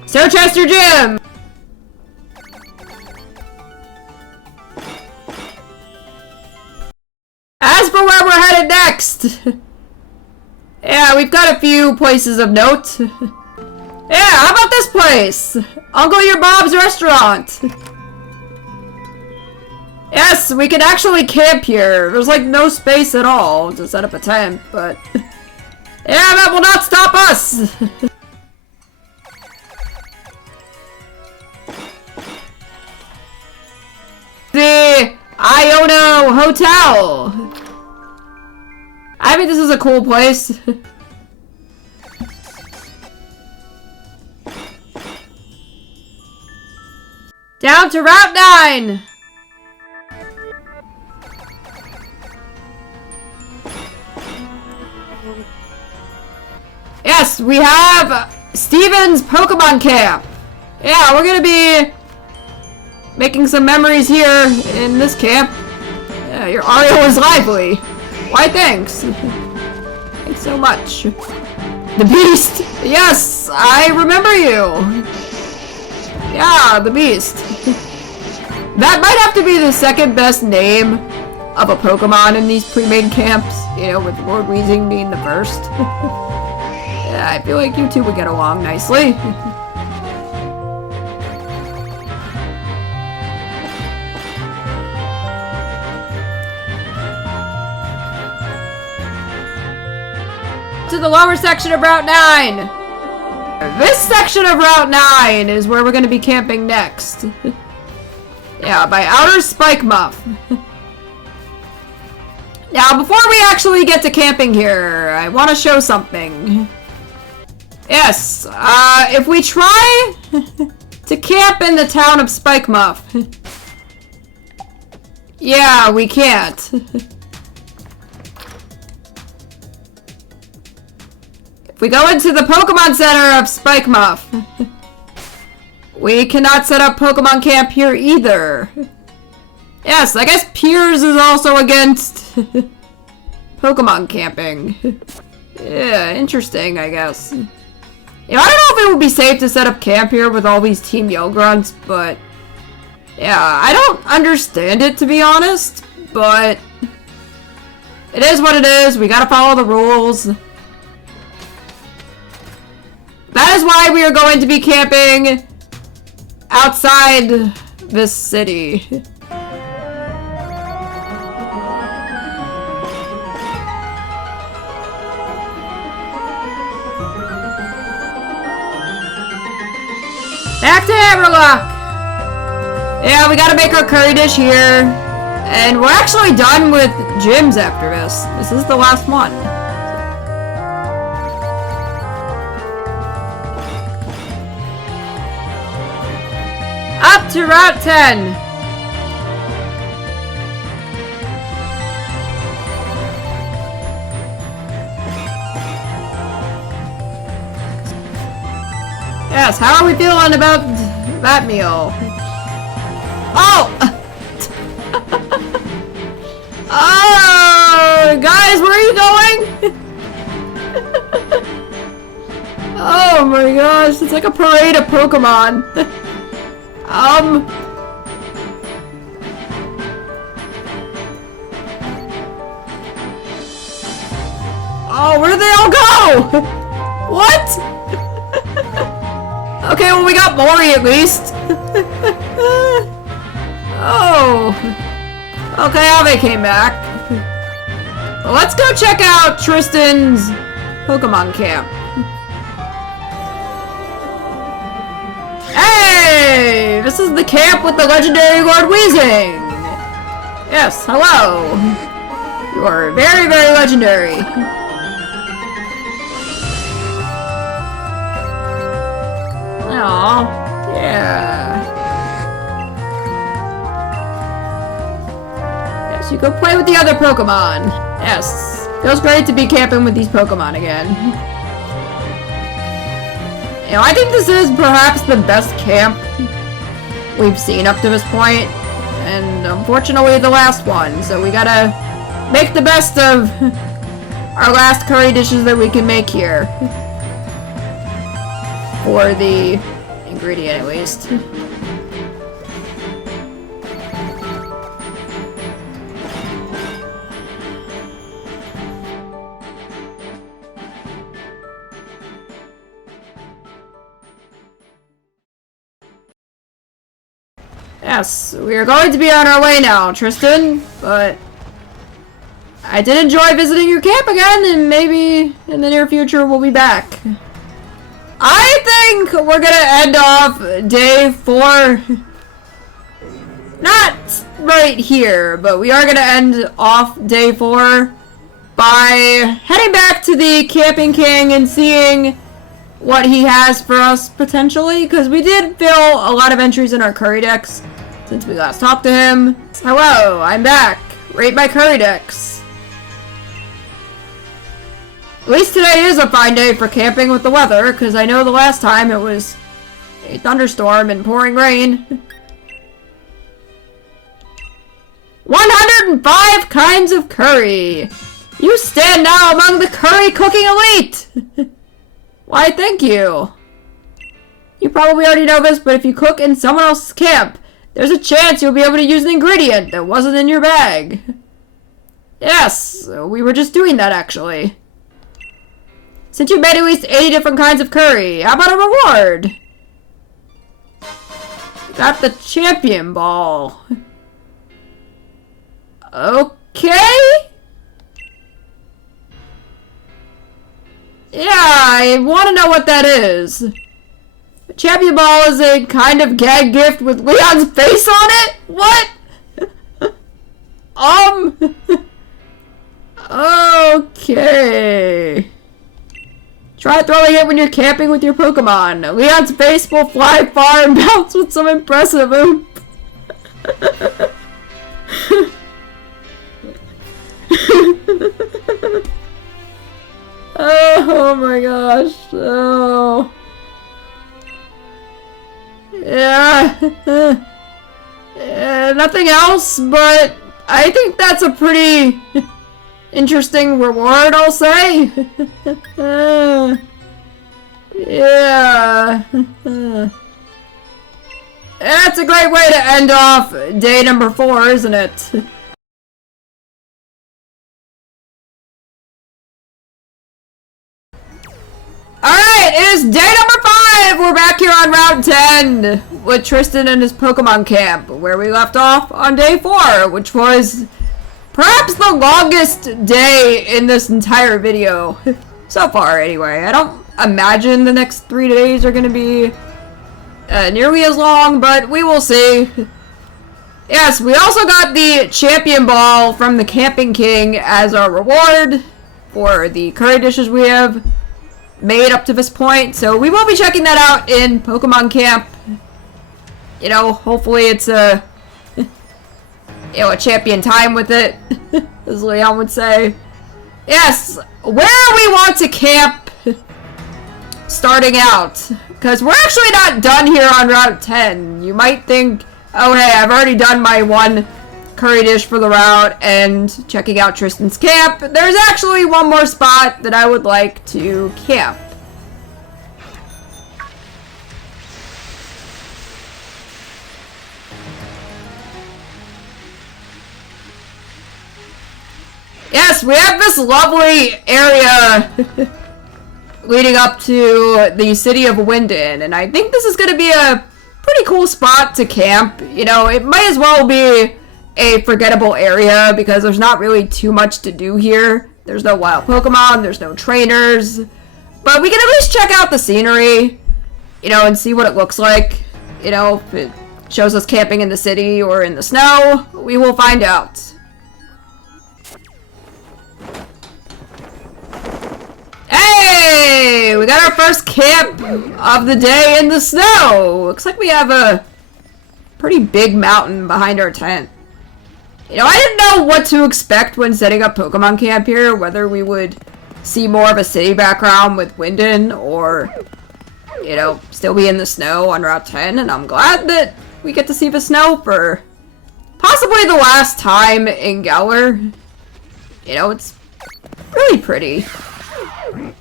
Sarchester Gym! As for where we're headed next! Yeah, we've got a few places of note. Yeah, how about this place? Uncle Your Bob's Restaurant! Yes, we can actually camp here. There's like no space at all to set up a tent, but yeah, that will not stop us. The Iono Hotel. I mean, this is a cool place. Down to Route 9. Yes, we have Steven's Pokemon Camp. Yeah, we're gonna be making some memories here in this camp. Yeah, your Ario is lively. Why, thanks. Thanks so much. The Beast! Yes! I remember you. Yeah, the Beast. That might have to be the second best name of a Pokemon in these pre-made camps. You know, with Lord Weezing being the first. Yeah, I feel like you two would get along nicely. To the lower section of Route 9! This section of Route 9 is where we're going to be camping next. Yeah, by Outer Spike Muff. Now, before we actually get to camping here, I want to show something. Yes, if we try to camp in the town of Spike Muff. Yeah, we can't. We go into the Pokemon Center of Spike Muff. We cannot set up Pokemon Camp here either. Yes, I guess Piers is also against Pokemon camping. Yeah, interesting, I guess. You know, I don't know if it would be safe to set up camp here with all these Team Yell Grunts, but yeah, I don't understand it, to be honest, but it is what it is. We gotta follow the rules. That is why we are going to be camping outside this city. Back to Hammerlock! Yeah, we gotta make our curry dish here. And we're actually done with gyms after this. This is the last one. Up to Route 10! Yes, how are we feeling about that meal? Oh! Oh! Guys, where are you going? Oh my gosh, it's like a parade of Pokemon. Oh, where did they all go? What? Okay, well we got Mori at least. Oh. Okay, how they came back. Well, let's go check out Tristan's Pokemon camp. Hey! This is the camp with the legendary Lord Weezing! Yes, hello! You are very, very legendary. Aww, yeah. Yes, you go play with the other Pokemon. Yes, feels great to be camping with these Pokemon again. You know, I think this is perhaps the best camp we've seen up to this point, and unfortunately the last one, so we gotta make the best of our last curry dishes that we can make here. For the ingredient, at least. Yes, we are going to be on our way now, Tristan, but I did enjoy visiting your camp again, and maybe in the near future we'll be back. I think we're gonna end off day 4, not right here, but we are gonna end off day 4 by heading back to the Camping King and seeing what he has for us, potentially, because we did fill a lot of entries in our curry decks since we last talked to him. Hello, I'm back. Rate my curry decks. At least today is a fine day for camping with the weather, because I know the last time it was a thunderstorm and pouring rain. 105 kinds of curry! You stand now among the curry cooking elite! Why, thank you. You probably already know this, but if you cook in someone else's camp, there's a chance you'll be able to use an ingredient that wasn't in your bag. Yes, we were just doing that actually. Since you made at least 80 different kinds of curry, how about a reward? You got the champion ball. Okay? Yeah, I want to know what that is. The champion ball is a kind of gag gift with Leon's face on it? What? Okay. Try throwing it when you're camping with your Pokemon. Leon's face will fly far and bounce with some impressive oomph. Oh my gosh. Oh. Yeah. Nothing else, but I think that's a pretty interesting reward, I'll say. Yeah. That's a great way to end off day number 4, isn't it? Alright, it is day number 5! We're back here on Route 10 with Tristan and his Pokemon camp, where we left off on day 4, which was perhaps the longest day in this entire video. So far, anyway. I don't imagine the next 3 days are going to be nearly as long, but we will see. Yes, we also got the champion ball from the Camping King as our reward for the curry dishes we have made up to this point, so we will be checking that out in Pokemon Camp. You know, hopefully it's a a champion time with it, as Leon would say. Yes, where we want to camp starting out, because we're actually not done here on Route 10. You might think, oh hey, I've already done my one curry dish for the route and checking out Tristan's camp. There's actually one more spot that I would like to camp. Yes, we have this lovely area leading up to the city of Winden, and I think this is going to be a pretty cool spot to camp. You know, it might as well be a forgettable area because there's not really too much to do here. There's no wild Pokemon, there's no trainers, but we can at least check out the scenery, you know, and see what it looks like. You know, if it shows us camping in the city or in the snow, we will find out. Hey! We got our first camp of the day in the snow! Looks like we have a pretty big mountain behind our tent. You know, I didn't know what to expect when setting up Pokemon Camp here, whether we would see more of a city background with Winden or, you know, still be in the snow on Route 10, and I'm glad that we get to see the snow for possibly the last time in Galar. You know, it's really pretty.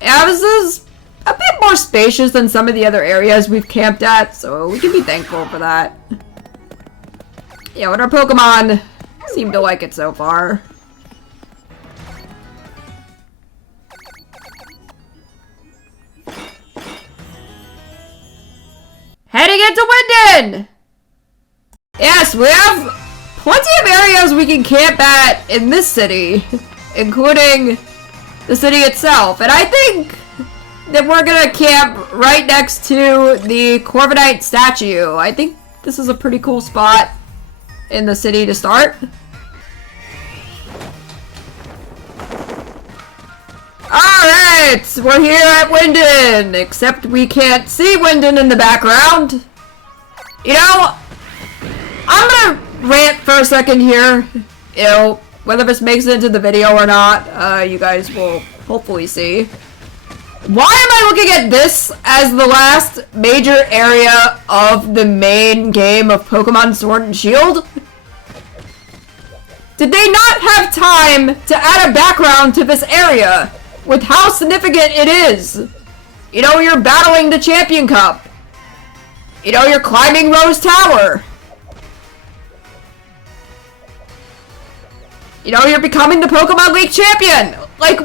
Yeah, this is a bit more spacious than some of the other areas we've camped at, so we can be thankful for that. Yeah, and our Pokemon seem to like it so far. Heading into Winden! Yes, we have plenty of areas we can camp at in this city, including the city itself, and I think that we're gonna camp right next to the Corviknight statue. I think this is a pretty cool spot in the city to start. Alright, we're here at Winden, except we can't see Winden in the background. You know, I'm gonna rant for a second here. You know, whether this makes it into the video or not, you guys will hopefully see. Why am I looking at this as the last major area of the main game of Pokemon Sword and Shield? Did they not have time to add a background to this area with how significant it is? You know, you're battling the Champion Cup. You know, you're climbing Rose Tower. You know, you're becoming the Pokemon League champion. Like,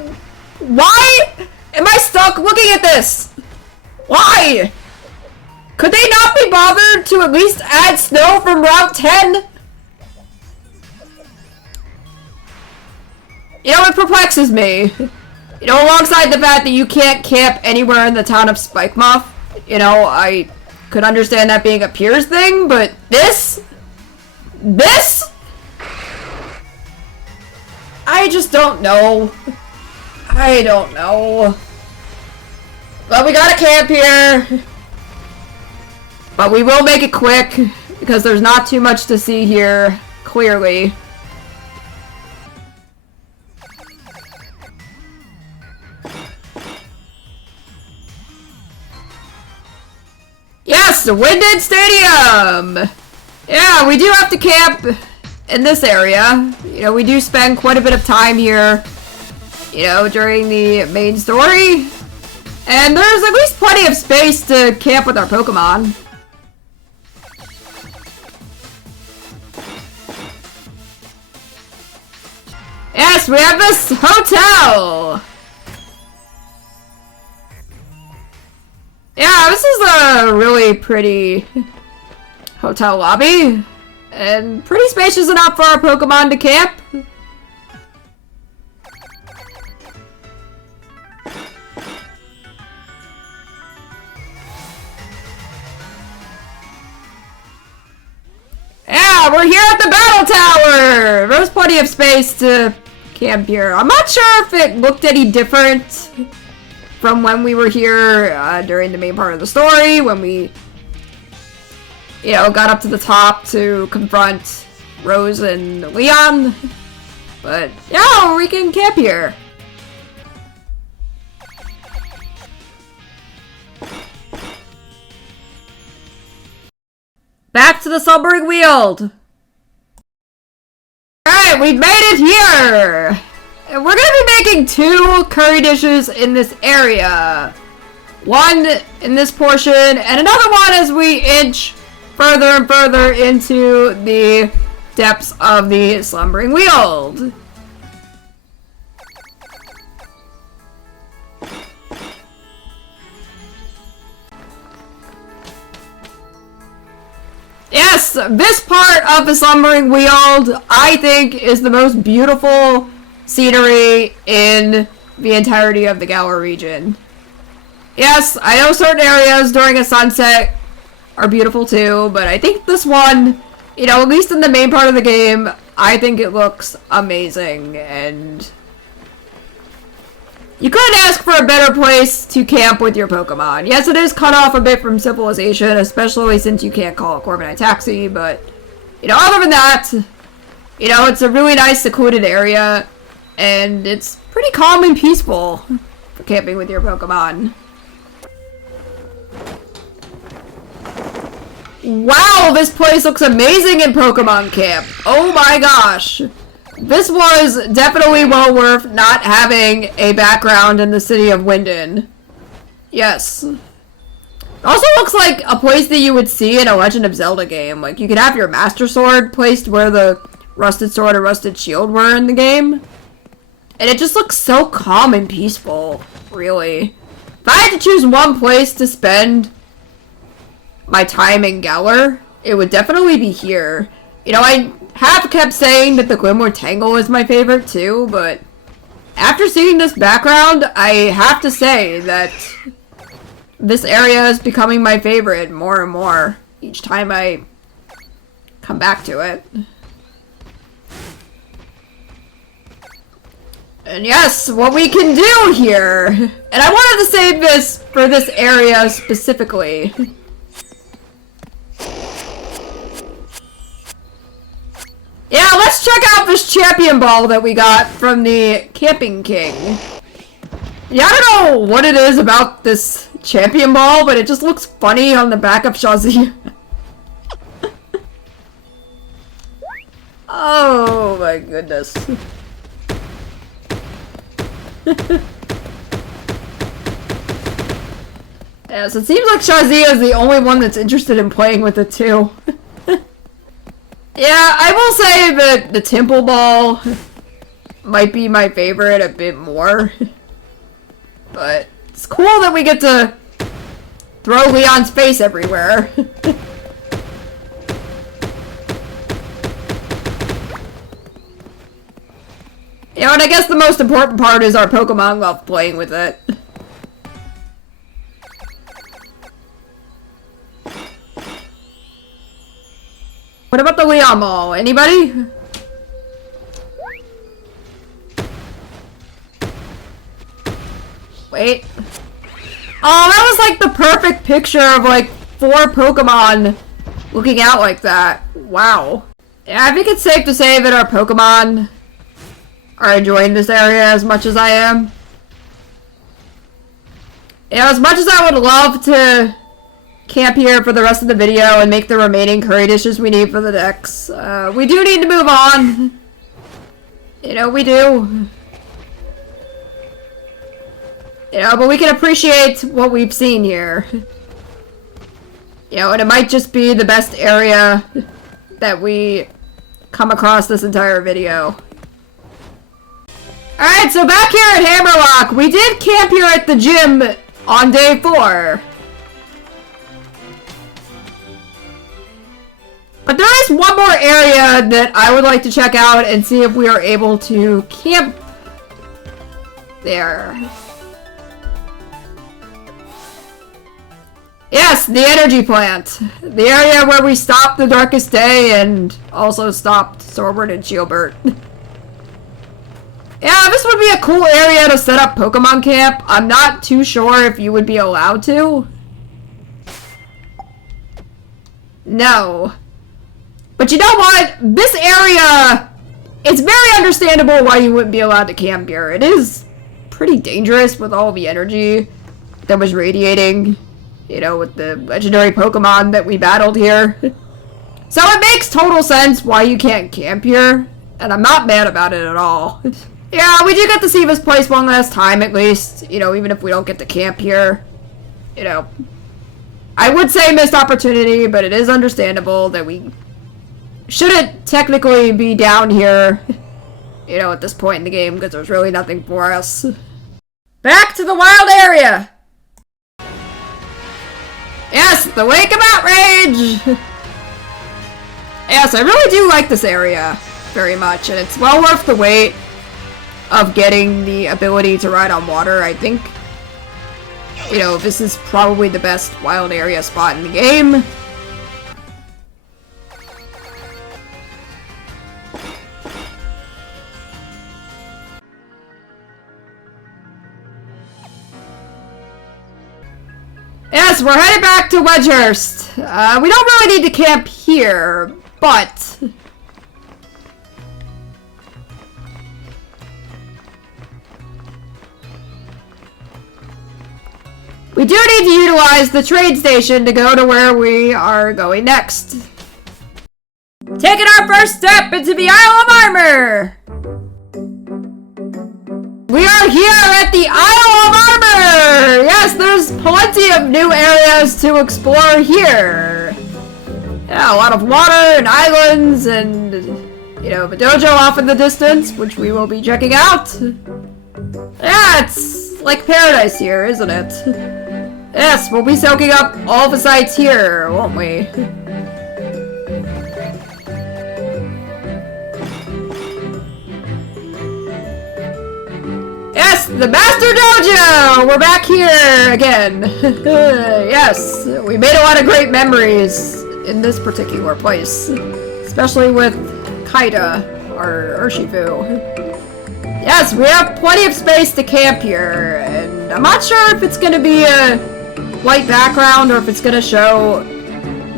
why am I stuck looking at this? Why? Could they not be bothered to at least add snow from Route 10? You know, it perplexes me. You know, alongside the fact that you can't camp anywhere in the town of Spikemuth, you know, I could understand that being a Piers thing, but this? I just don't know. I don't know. But we gotta camp here. But we will make it quick, because there's not too much to see here, clearly. Yes, the Winded Stadium! Yeah, we do have to camp in this area. You know, we do spend quite a bit of time here, you know, during the main story. And there's at least plenty of space to camp with our Pokemon. Yes, we have this hotel! Yeah, this is a really pretty hotel lobby. And pretty spacious enough for our Pokemon to camp. Yeah, we're here at the Battle Tower! There's plenty of space to camp here. I'm not sure if it looked any different from when we were here during the main part of the story, when we, you know, got up to the top to confront Rose and Leon. But, yeah, we can camp here. Back to the Slumbering Weald! Alright, we've made it here! And we're gonna be making 2 curry dishes in this area. One in this portion, and another one as we inch further and further into the depths of the Slumbering Weald. Yes, this part of the Slumbering Weald, I think, is the most beautiful scenery in the entirety of the Galar region. Yes, I know certain areas during a sunset are beautiful too, but I think this one, you know, at least in the main part of the game, I think it looks amazing, and you couldn't ask for a better place to camp with your Pokemon. Yes, it is cut off a bit from civilization, especially since you can't call a Corviknight taxi, but, you know, other than that, you know, it's a really nice secluded area, and it's pretty calm and peaceful for camping with your Pokemon. Wow, this place looks amazing in Pokemon Camp! Oh my gosh! This was definitely well worth not having a background in the city of Winden. Yes. It also looks like a place that you would see in a Legend of Zelda game. Like, you could have your Master Sword placed where the Rusted Sword or Rusted Shield were in the game. And it just looks so calm and peaceful, really. If I had to choose one place to spend my time in Galar, it would definitely be here. You know, I have kept saying that the Glimmer Tangle is my favorite too, but after seeing this background, I have to say that this area is becoming my favorite more and more each time I come back to it. And yes, what we can do here, and I wanted to save this for this area specifically. Yeah, let's check out this champion ball that we got from the Camping King. Yeah, I don't know what it is about this champion ball, but it just looks funny on the back of Shazi. Oh my goodness. Yes, it seems like Shazia is the only one that's interested in playing with it too. Yeah, I will say that the Temple Ball might be my favorite a bit more. But it's cool that we get to throw Leon's face everywhere. You know, and I guess the most important part is our Pokemon love playing with it. What about the Leon Ball? Anybody? Wait. Oh, that was like the perfect picture of like 4 Pokemon looking out like that. Wow. Yeah, I think it's safe to say that our Pokemon are enjoying this area as much as I am. Yeah, as much as I would love to camp here for the rest of the video and make the remaining curry dishes we need for the decks, we do need to move on. You know, we do. You know, but we can appreciate what we've seen here. You know, and it might just be the best area that we come across this entire video. Alright, so back here at Hammerlock, we did camp here at the gym on day 4. But there is one more area that I would like to check out and see if we are able to camp there. Yes, the energy plant. The area where we stopped the Darkest Day and also stopped Sword and Shieldbert. Yeah, this would be a cool area to set up Pokemon Camp. I'm not too sure if you would be allowed to. No. But you know what? This area, it's very understandable why you wouldn't be allowed to camp here. It is pretty dangerous with all the energy that was radiating, you know, with the legendary Pokemon that we battled here. So it makes total sense why you can't camp here, and I'm not mad about it at all. Yeah, we do get to see this place one last time at least, you know, even if we don't get to camp here. You know, I would say missed opportunity, but it is understandable that we shouldn't technically be down here, you know, at this point in the game, because there's really nothing for us. Back to the wild area! Yes, the Wake of Outrage! Yes, I really do like this area very much, and it's well worth the wait of getting the ability to ride on water. I think, you know, this is probably the best wild area spot in the game. Yes, we're headed back to Wedgehurst. We don't really need to camp here, but we do need to utilize the trade station to go to where we are going next. Taking our first step into the Isle of Armor! We are here at the Isle of Armor! Yes, there's plenty of new areas to explore here. Yeah, a lot of water and islands and, you know, the dojo off in the distance, which we will be checking out. Yeah, it's like paradise here, isn't it? Yes, we'll be soaking up all the sights here, won't we? Yes, the Master Dojo! We're back here again. Yes, we made a lot of great memories in this particular place. Especially with Kaida, or Urshifu. Yes, we have plenty of space to camp here, and I'm not sure if it's gonna be a white background or if it's gonna show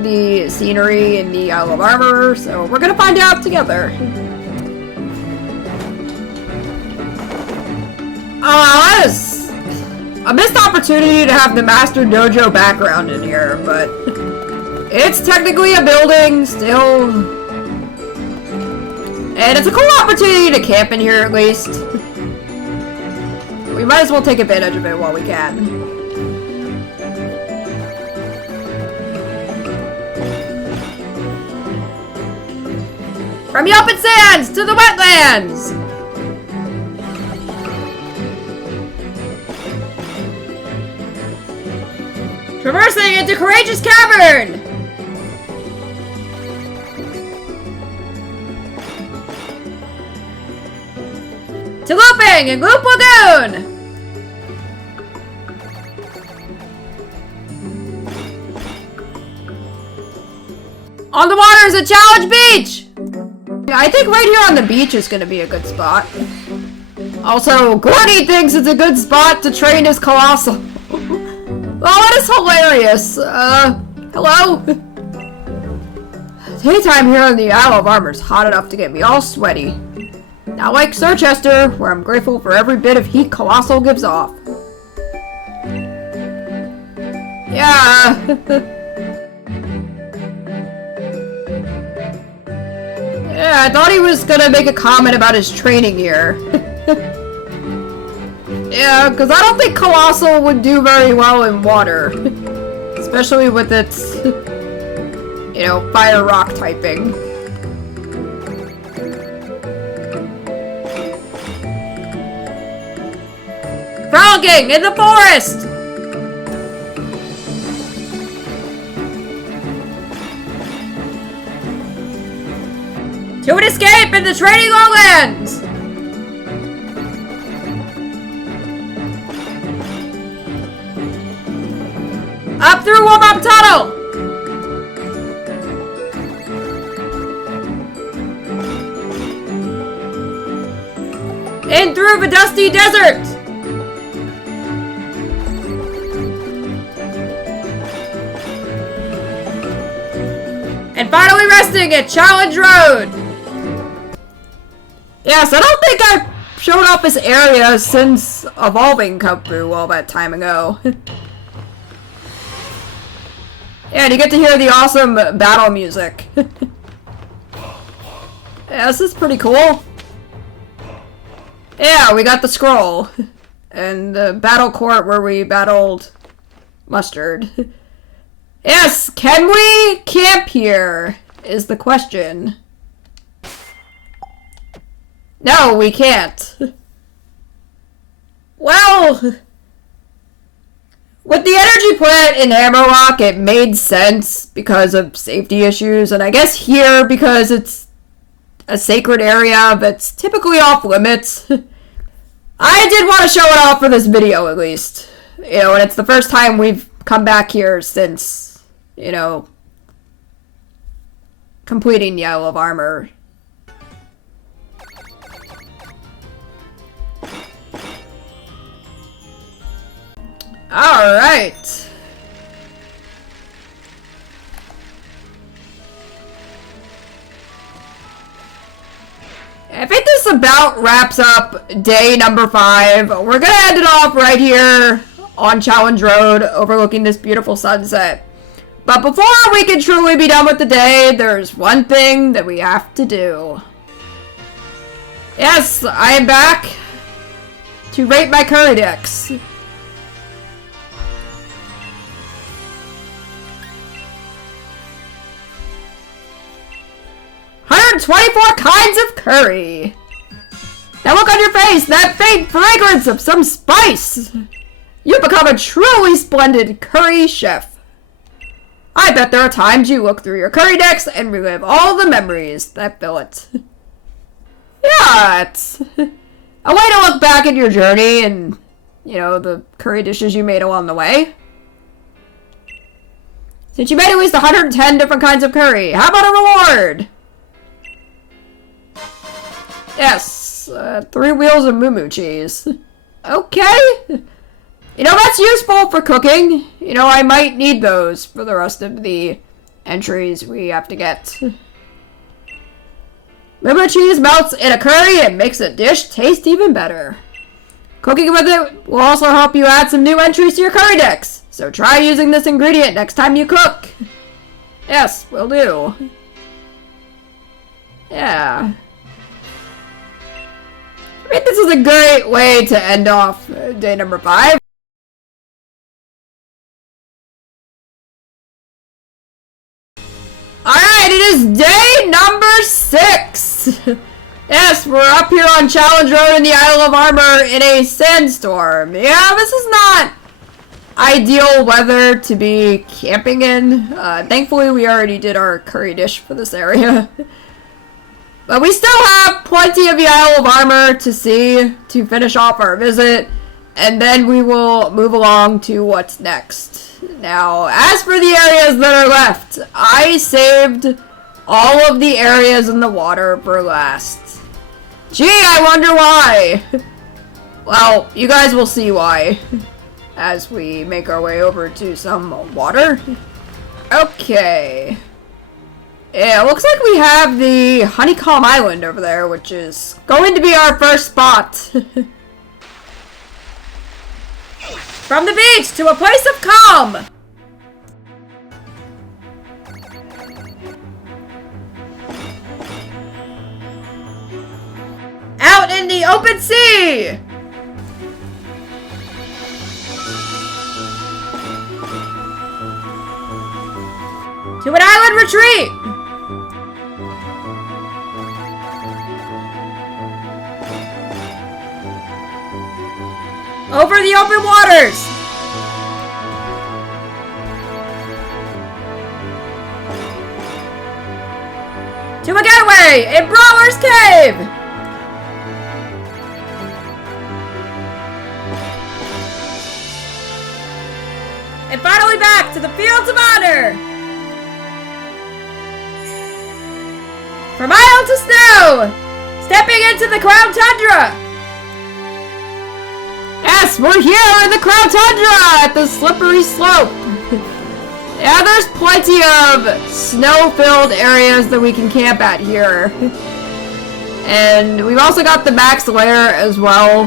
the scenery in the Isle of Armor, so we're gonna find out together. That is a missed opportunity to have the Master Dojo background in here, but it's technically a building still. And it's a cool opportunity to camp in here at least. We might as well take advantage of it while we can. From the open sands to the wetlands! Traversing into Courageous Cavern! To Looping and Loop Lagoon! On the waters at Challenge Beach! I think right here on the beach is gonna be a good spot. Also, Guardia thinks it's a good spot to train his Colossal. Oh, that is hilarious. Hello? Daytime here in the Isle of Armor's hot enough to get me all sweaty. Not like Sirchester, where I'm grateful for every bit of heat Colossal gives off. Yeah. Yeah, I thought he was gonna make a comment about his training here. Yeah, because I don't think Colossal would do very well in water. Especially with its, you know, fire rock typing. Frolicking in the forest! To an escape in the trading lowlands! Up through warm-up tunnel! In through the dusty desert! And finally resting at Challenge Road! Yes, I don't think I've shown off this area since Evolving come through all that time ago. Yeah, and you get to hear the awesome battle music. Yeah, this is pretty cool. Yeah, we got the scroll. And the battle court where we battled Mustard. Yes, can we camp here? Is the question. No, we can't. Well, with the energy plant in Hammerlock, it made sense because of safety issues, and I guess here because it's a sacred area that's typically off limits. I did want to show it off for this video, at least. You know, and it's the first time we've come back here since, you know, completing the Isle of Armor. Alright. I think this about wraps up day number 5. We're gonna end it off right here on Challenge Road, overlooking this beautiful sunset. But before we can truly be done with the day, there's one thing that we have to do. Yes, I am back to rate my curry decks. 124 kinds of curry. Now look on your face, that faint fragrance of some spice. You become a truly splendid curry chef. I bet there are times you look through your curry decks and relive all the memories that fill it. Yeah, it's a way to look back at your journey and, you know, the curry dishes you made along the way. Since you made at least 110 different kinds of curry, how about a reward? Yes, 3 wheels of moo cheese. Okay. You know, that's useful for cooking. You know, I might need those for the rest of the entries we have to get. Moo cheese melts in a curry and makes a dish taste even better. Cooking with it will also help you add some new entries to your curry decks. So try using this ingredient next time you cook. Yes, will do. Yeah. I think this is a great way to end off day number 5. Alright, it is day number 6! Yes, we're up here on Challenge Road in the Isle of Armor in a sandstorm. Yeah, this is not ideal weather to be camping in. Thankfully, we already did our curry dish for this area. But we still have plenty of the Isle of Armor to see to finish off our visit. And then we will move along to what's next. Now, as for the areas that are left, I saved all of the areas in the water for last. Gee, I wonder why. Well, you guys will see why as we make our way over to some water. Okay. Yeah, it looks like we have the Honeycomb Island over there, which is going to be our first spot. From the beach to a place of calm! Out in the open sea! To an island retreat! Over the open waters! To a getaway in Brawler's Cave! And finally back to the Fields of Honor! From isle to snow! Stepping into the Crown Tundra! Yes, we're here in the Crown Tundra at the slippery slope! Yeah, there's plenty of snow-filled areas that we can camp at here. And we've also got the max lair as well.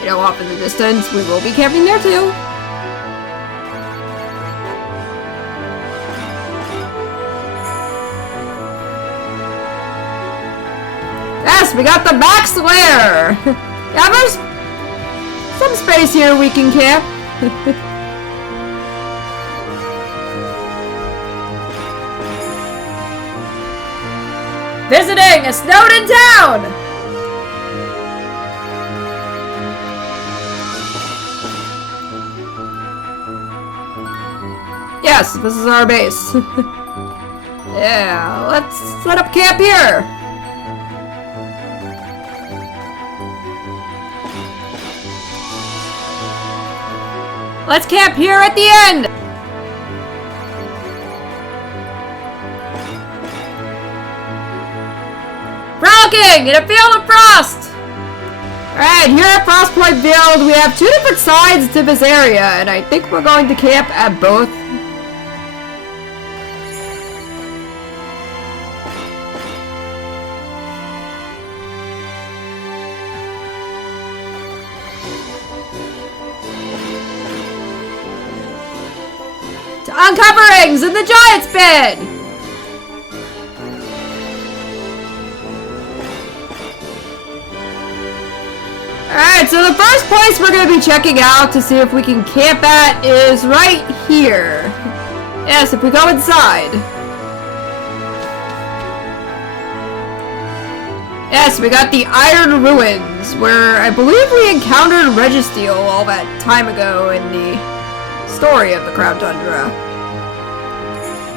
You know, off in the distance. We will be camping there too. Yes, we got the max lair! Yeah, there's some space here we can camp. Visiting a Snowden town! Yes, this is our base. Yeah, let's set up camp here. Let's camp here at the end! Frolicking in a field of frost! Alright, here at Frostpoint Field, we have two different sides to this area, and I think we're going to camp at both. To uncoverings in the Giant's Bed! Alright, so the first place we're going to be checking out to see if we can camp at is right here. Yes, if we go inside. Yes, we got the Iron Ruins, where I believe we encountered Registeel all that time ago in the story of the Crown Tundra.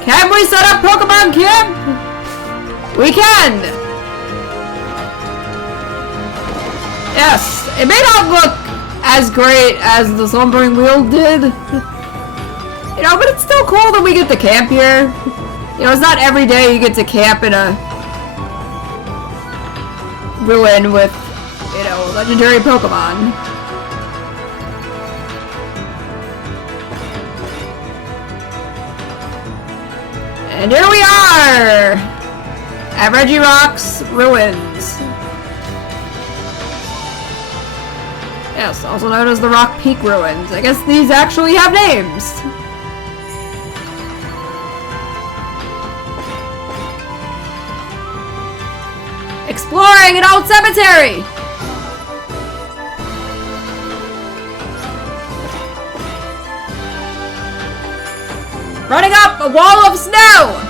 Can we set up Pokemon camp? We can! Yes, it may not look as great as the Slumbering Wheel did. You know, but it's still cool that we get to camp here. You know, it's not every day you get to camp in a ruin with, you know, legendary Pokemon. And here we are! At Regirock's Ruins. Yes, also known as the Rock Peak Ruins. I guess these actually have names. Exploring an old cemetery! Running up a wall of snow!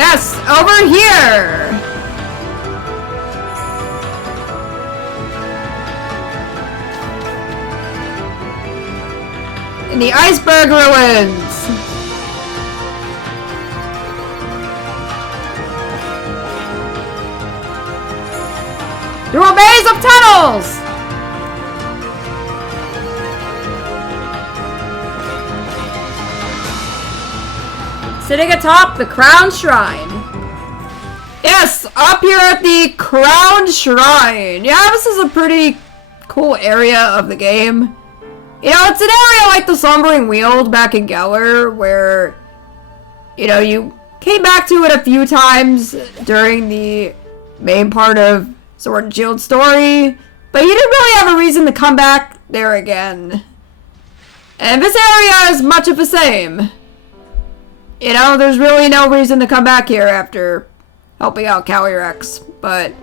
Yes, over here! In the iceberg ruins! Through a maze of tunnels! Sitting atop the Crown Shrine. Yes, up here at the Crown Shrine. Yeah, this is a pretty cool area of the game. You know, it's an area like the Slumbering Weald back in Guar, where, you know, you came back to it a few times during the main part of Sword and Shield story, but you didn't really have a reason to come back there again. And this area is much of the same. You know, there's really no reason to come back here after helping out Icirrus, but,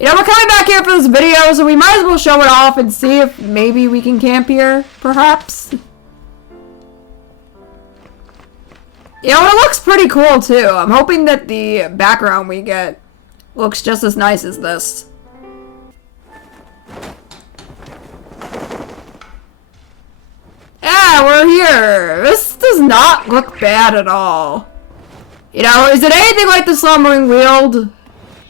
you know, we're coming back here for this video, so we might as well show it off and see if maybe we can camp here, perhaps. You know, it looks pretty cool, too. I'm hoping that the background we get looks just as nice as this. Yeah, we're here. This does not look bad at all. You know, is it anything like the Slumbering Weald?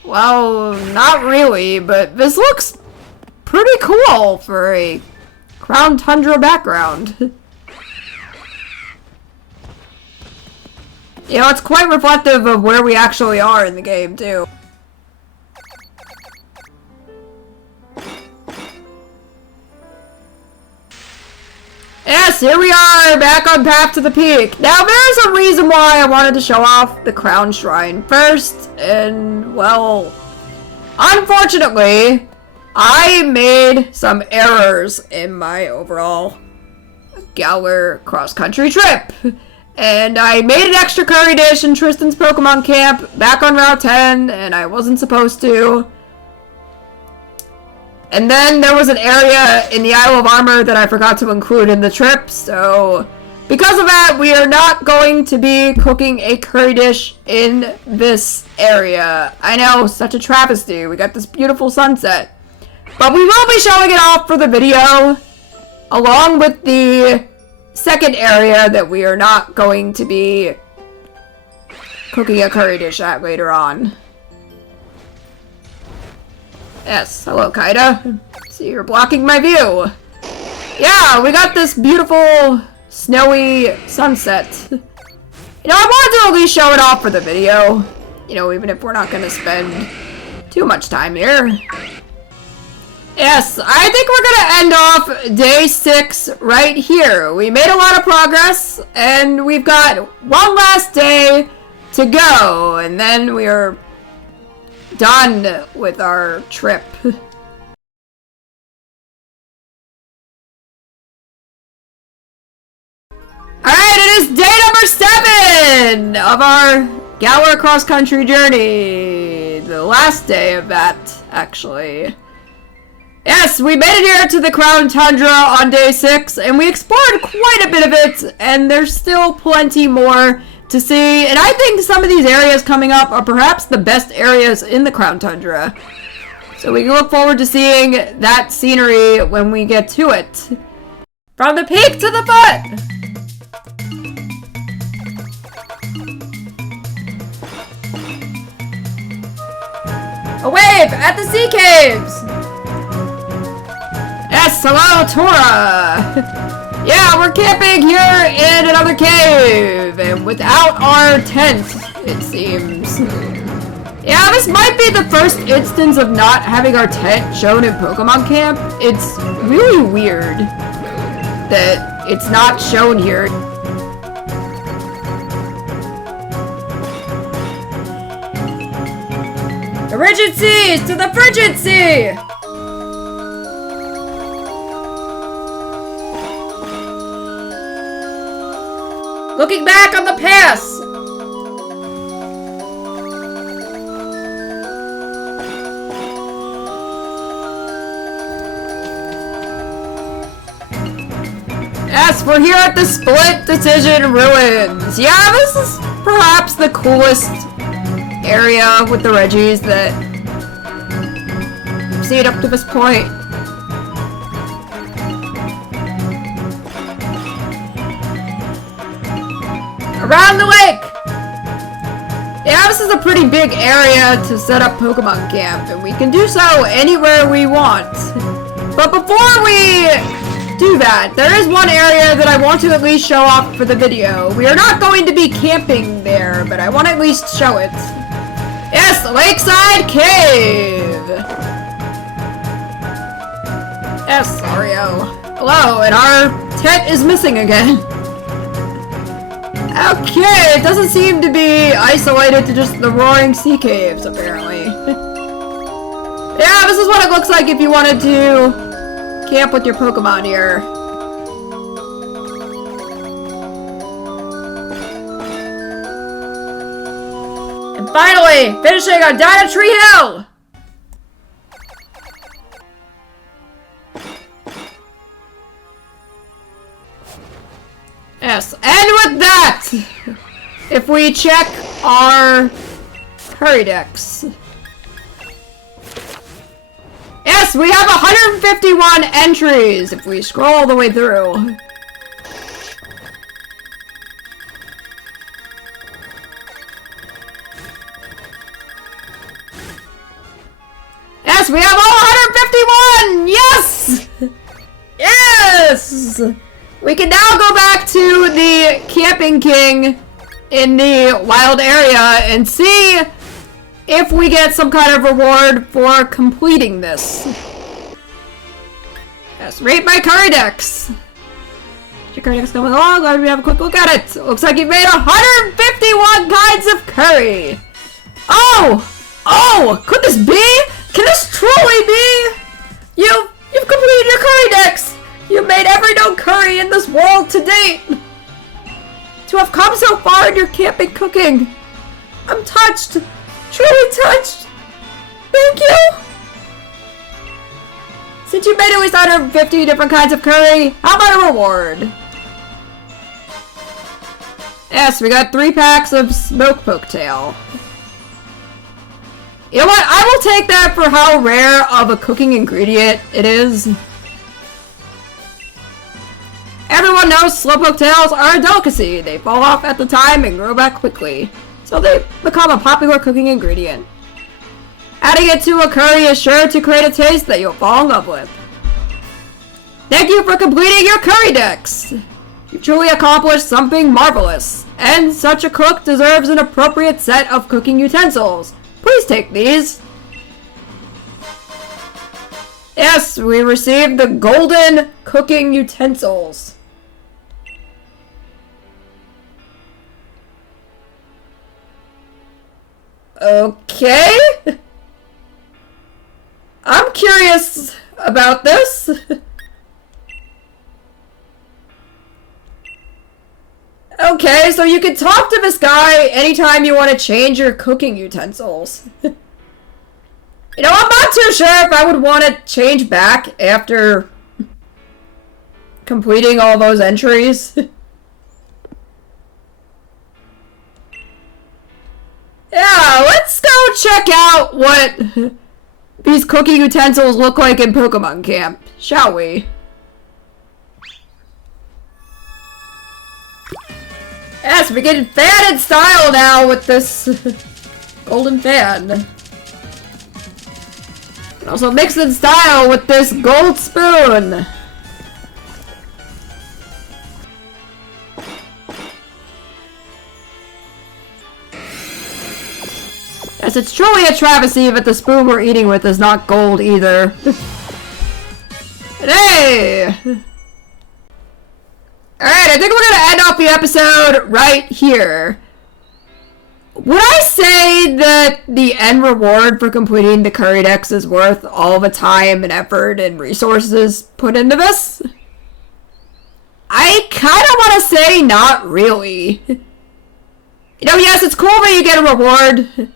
Well, not really, but this looks pretty cool for a Crown Tundra background. You know, it's quite reflective of where we actually are in the game, too. Yes, here we are, back on Path to the Peak. Now, there's a reason why I wanted to show off the Crown Shrine first, and, well, unfortunately, I made some errors in my overall Guar cross-country trip. And I made an extra curry dish in Tristan's Pokemon camp back on Route 10, and I wasn't supposed to. And then there was an area in the Isle of Armor that I forgot to include in the trip, so because of that, we are not going to be cooking a curry dish in this area. I know, such a travesty. We got this beautiful sunset. But we will be showing it off for the video, along with the second area that we are not going to be cooking a curry dish at later on. Yes, hello Kaida. See, you're blocking my view. Yeah, we got this beautiful snowy sunset. You know, I wanted to at least show it off for the video. You know, even if we're not gonna spend too much time here. Yes, I think we're gonna end off day 6 right here. We made a lot of progress, and we've got one last day to go, and then we are done with our trip. Alright, it is day number 7 of our Guar cross-country journey. The last day of that, actually. Yes, we made it here to the Crown Tundra on day 6, and we explored quite a bit of it, and there's still plenty more to see, and I think some of these areas coming up are perhaps the best areas in the Crown Tundra. So we can look forward to seeing that scenery when we get to it. From the peak to the foot! A wave at the sea caves! Yes, hello, Tora! Yeah, we're camping here in another cave, and without our tent, it seems. Yeah, this might be the first instance of not having our tent shown in Pokemon Camp. It's really weird that it's not shown here. The Rigid Seas to the Frigid Sea! Looking back on the past! Yes, we're here at the Split Decision Ruins. Yeah, this is perhaps the coolest area with the Reggies that I've seen up to this point. Around the lake! Yeah, this is a pretty big area to set up Pokemon Camp, and we can do so anywhere we want. But before we do that, there is one area that I want to at least show off for the video. We are not going to be camping there, but I want to at least show it. Yes, the Lakeside Cave! Yes, Ario. Hello, and our tent is missing again. Okay, it doesn't seem to be isolated to just the Roaring Sea Caves, apparently. Yeah, this is what it looks like if you wanted to camp with your Pokemon here. And finally, finishing on Dino Tree Hill! Yes, and with that, if we check our curry decks. Yes, we have 151 entries if we scroll all the way through. Yes, we have all 151! Yes! Yes! We can now go back to the Camping King in the wild area and see if we get some kind of reward for completing this. Yes, rate my curry decks. Your curry deck's coming along. Let me have a quick look at it. Looks like you've made 151 kinds of curry. Oh! Oh! Could this be? Can this truly be? You've completed your curry decks! You've made every known curry in this world to date! To have come so far in your camping cooking! I'm touched! Truly touched! Thank you! Since you made at least 150 different kinds of curry, how about a reward? Yes, we got 3 packs of smoked poketail. You know what? I will take that for how rare of a cooking ingredient it is. Everyone knows slowpoke tails are a delicacy. They fall off at the time and grow back quickly, so they become a popular cooking ingredient. Adding it to a curry is sure to create a taste that you'll fall in love with. Thank you for completing your curry decks! You truly accomplished something marvelous, and such a cook deserves an appropriate set of cooking utensils. Please take these. Yes, we received the golden cooking utensils. Okay. I'm curious about this. Okay, so you can talk to this guy anytime you want to change your cooking utensils. You know, I'm not too sure if I would want to change back after completing all those entries. Yeah, let's go check out what these cooking utensils look like in Pokemon Camp, shall we? Yes, we get fan in style now with this golden fan. And also mix in style with this gold spoon. Yes, it's truly a travesty that the spoon we're eating with is not gold either. Hey! Alright, I think we're gonna end off the episode right here. Would I say that the end reward for completing the curry decks is worth all the time and effort and resources put into this? I kind of want to say not really. You know, yes, it's cool that you get a reward.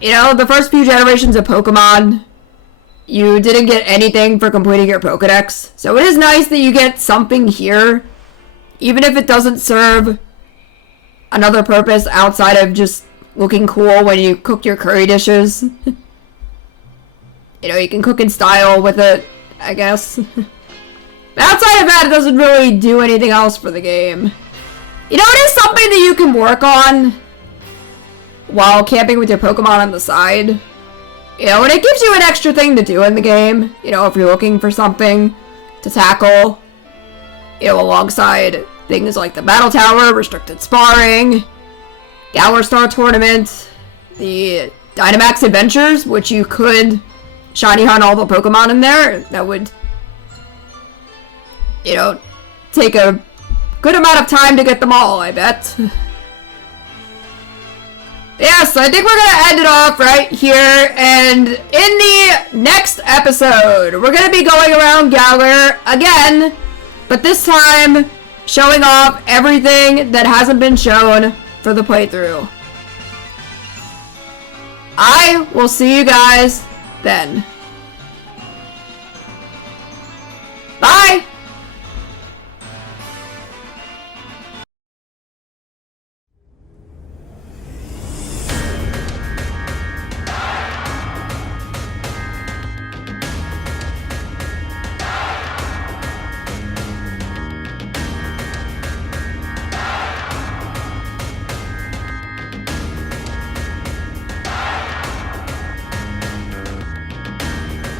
You know, the first few generations of Pokemon, you didn't get anything for completing your Pokedex. So it is nice that you get something here, even if it doesn't serve another purpose outside of just looking cool when you cook your curry dishes. You know, you can cook in style with it, I guess. Outside of that, it doesn't really do anything else for the game. You know, it is something that you can work on while camping with your Pokemon on the side. You know, and it gives you an extra thing to do in the game. You know, if you're looking for something to tackle, you know, alongside things like the Battle Tower, Restricted Sparring, Galar Star Tournament, the Dynamax Adventures, which you could shiny hunt all the Pokemon in there. That would, you know, take a good amount of time to get them all, I bet. Yes, I think we're gonna end it off right here, and in the next episode, we're gonna be going around Galar again, but this time, showing off everything that hasn't been shown for the playthrough. I will see you guys then.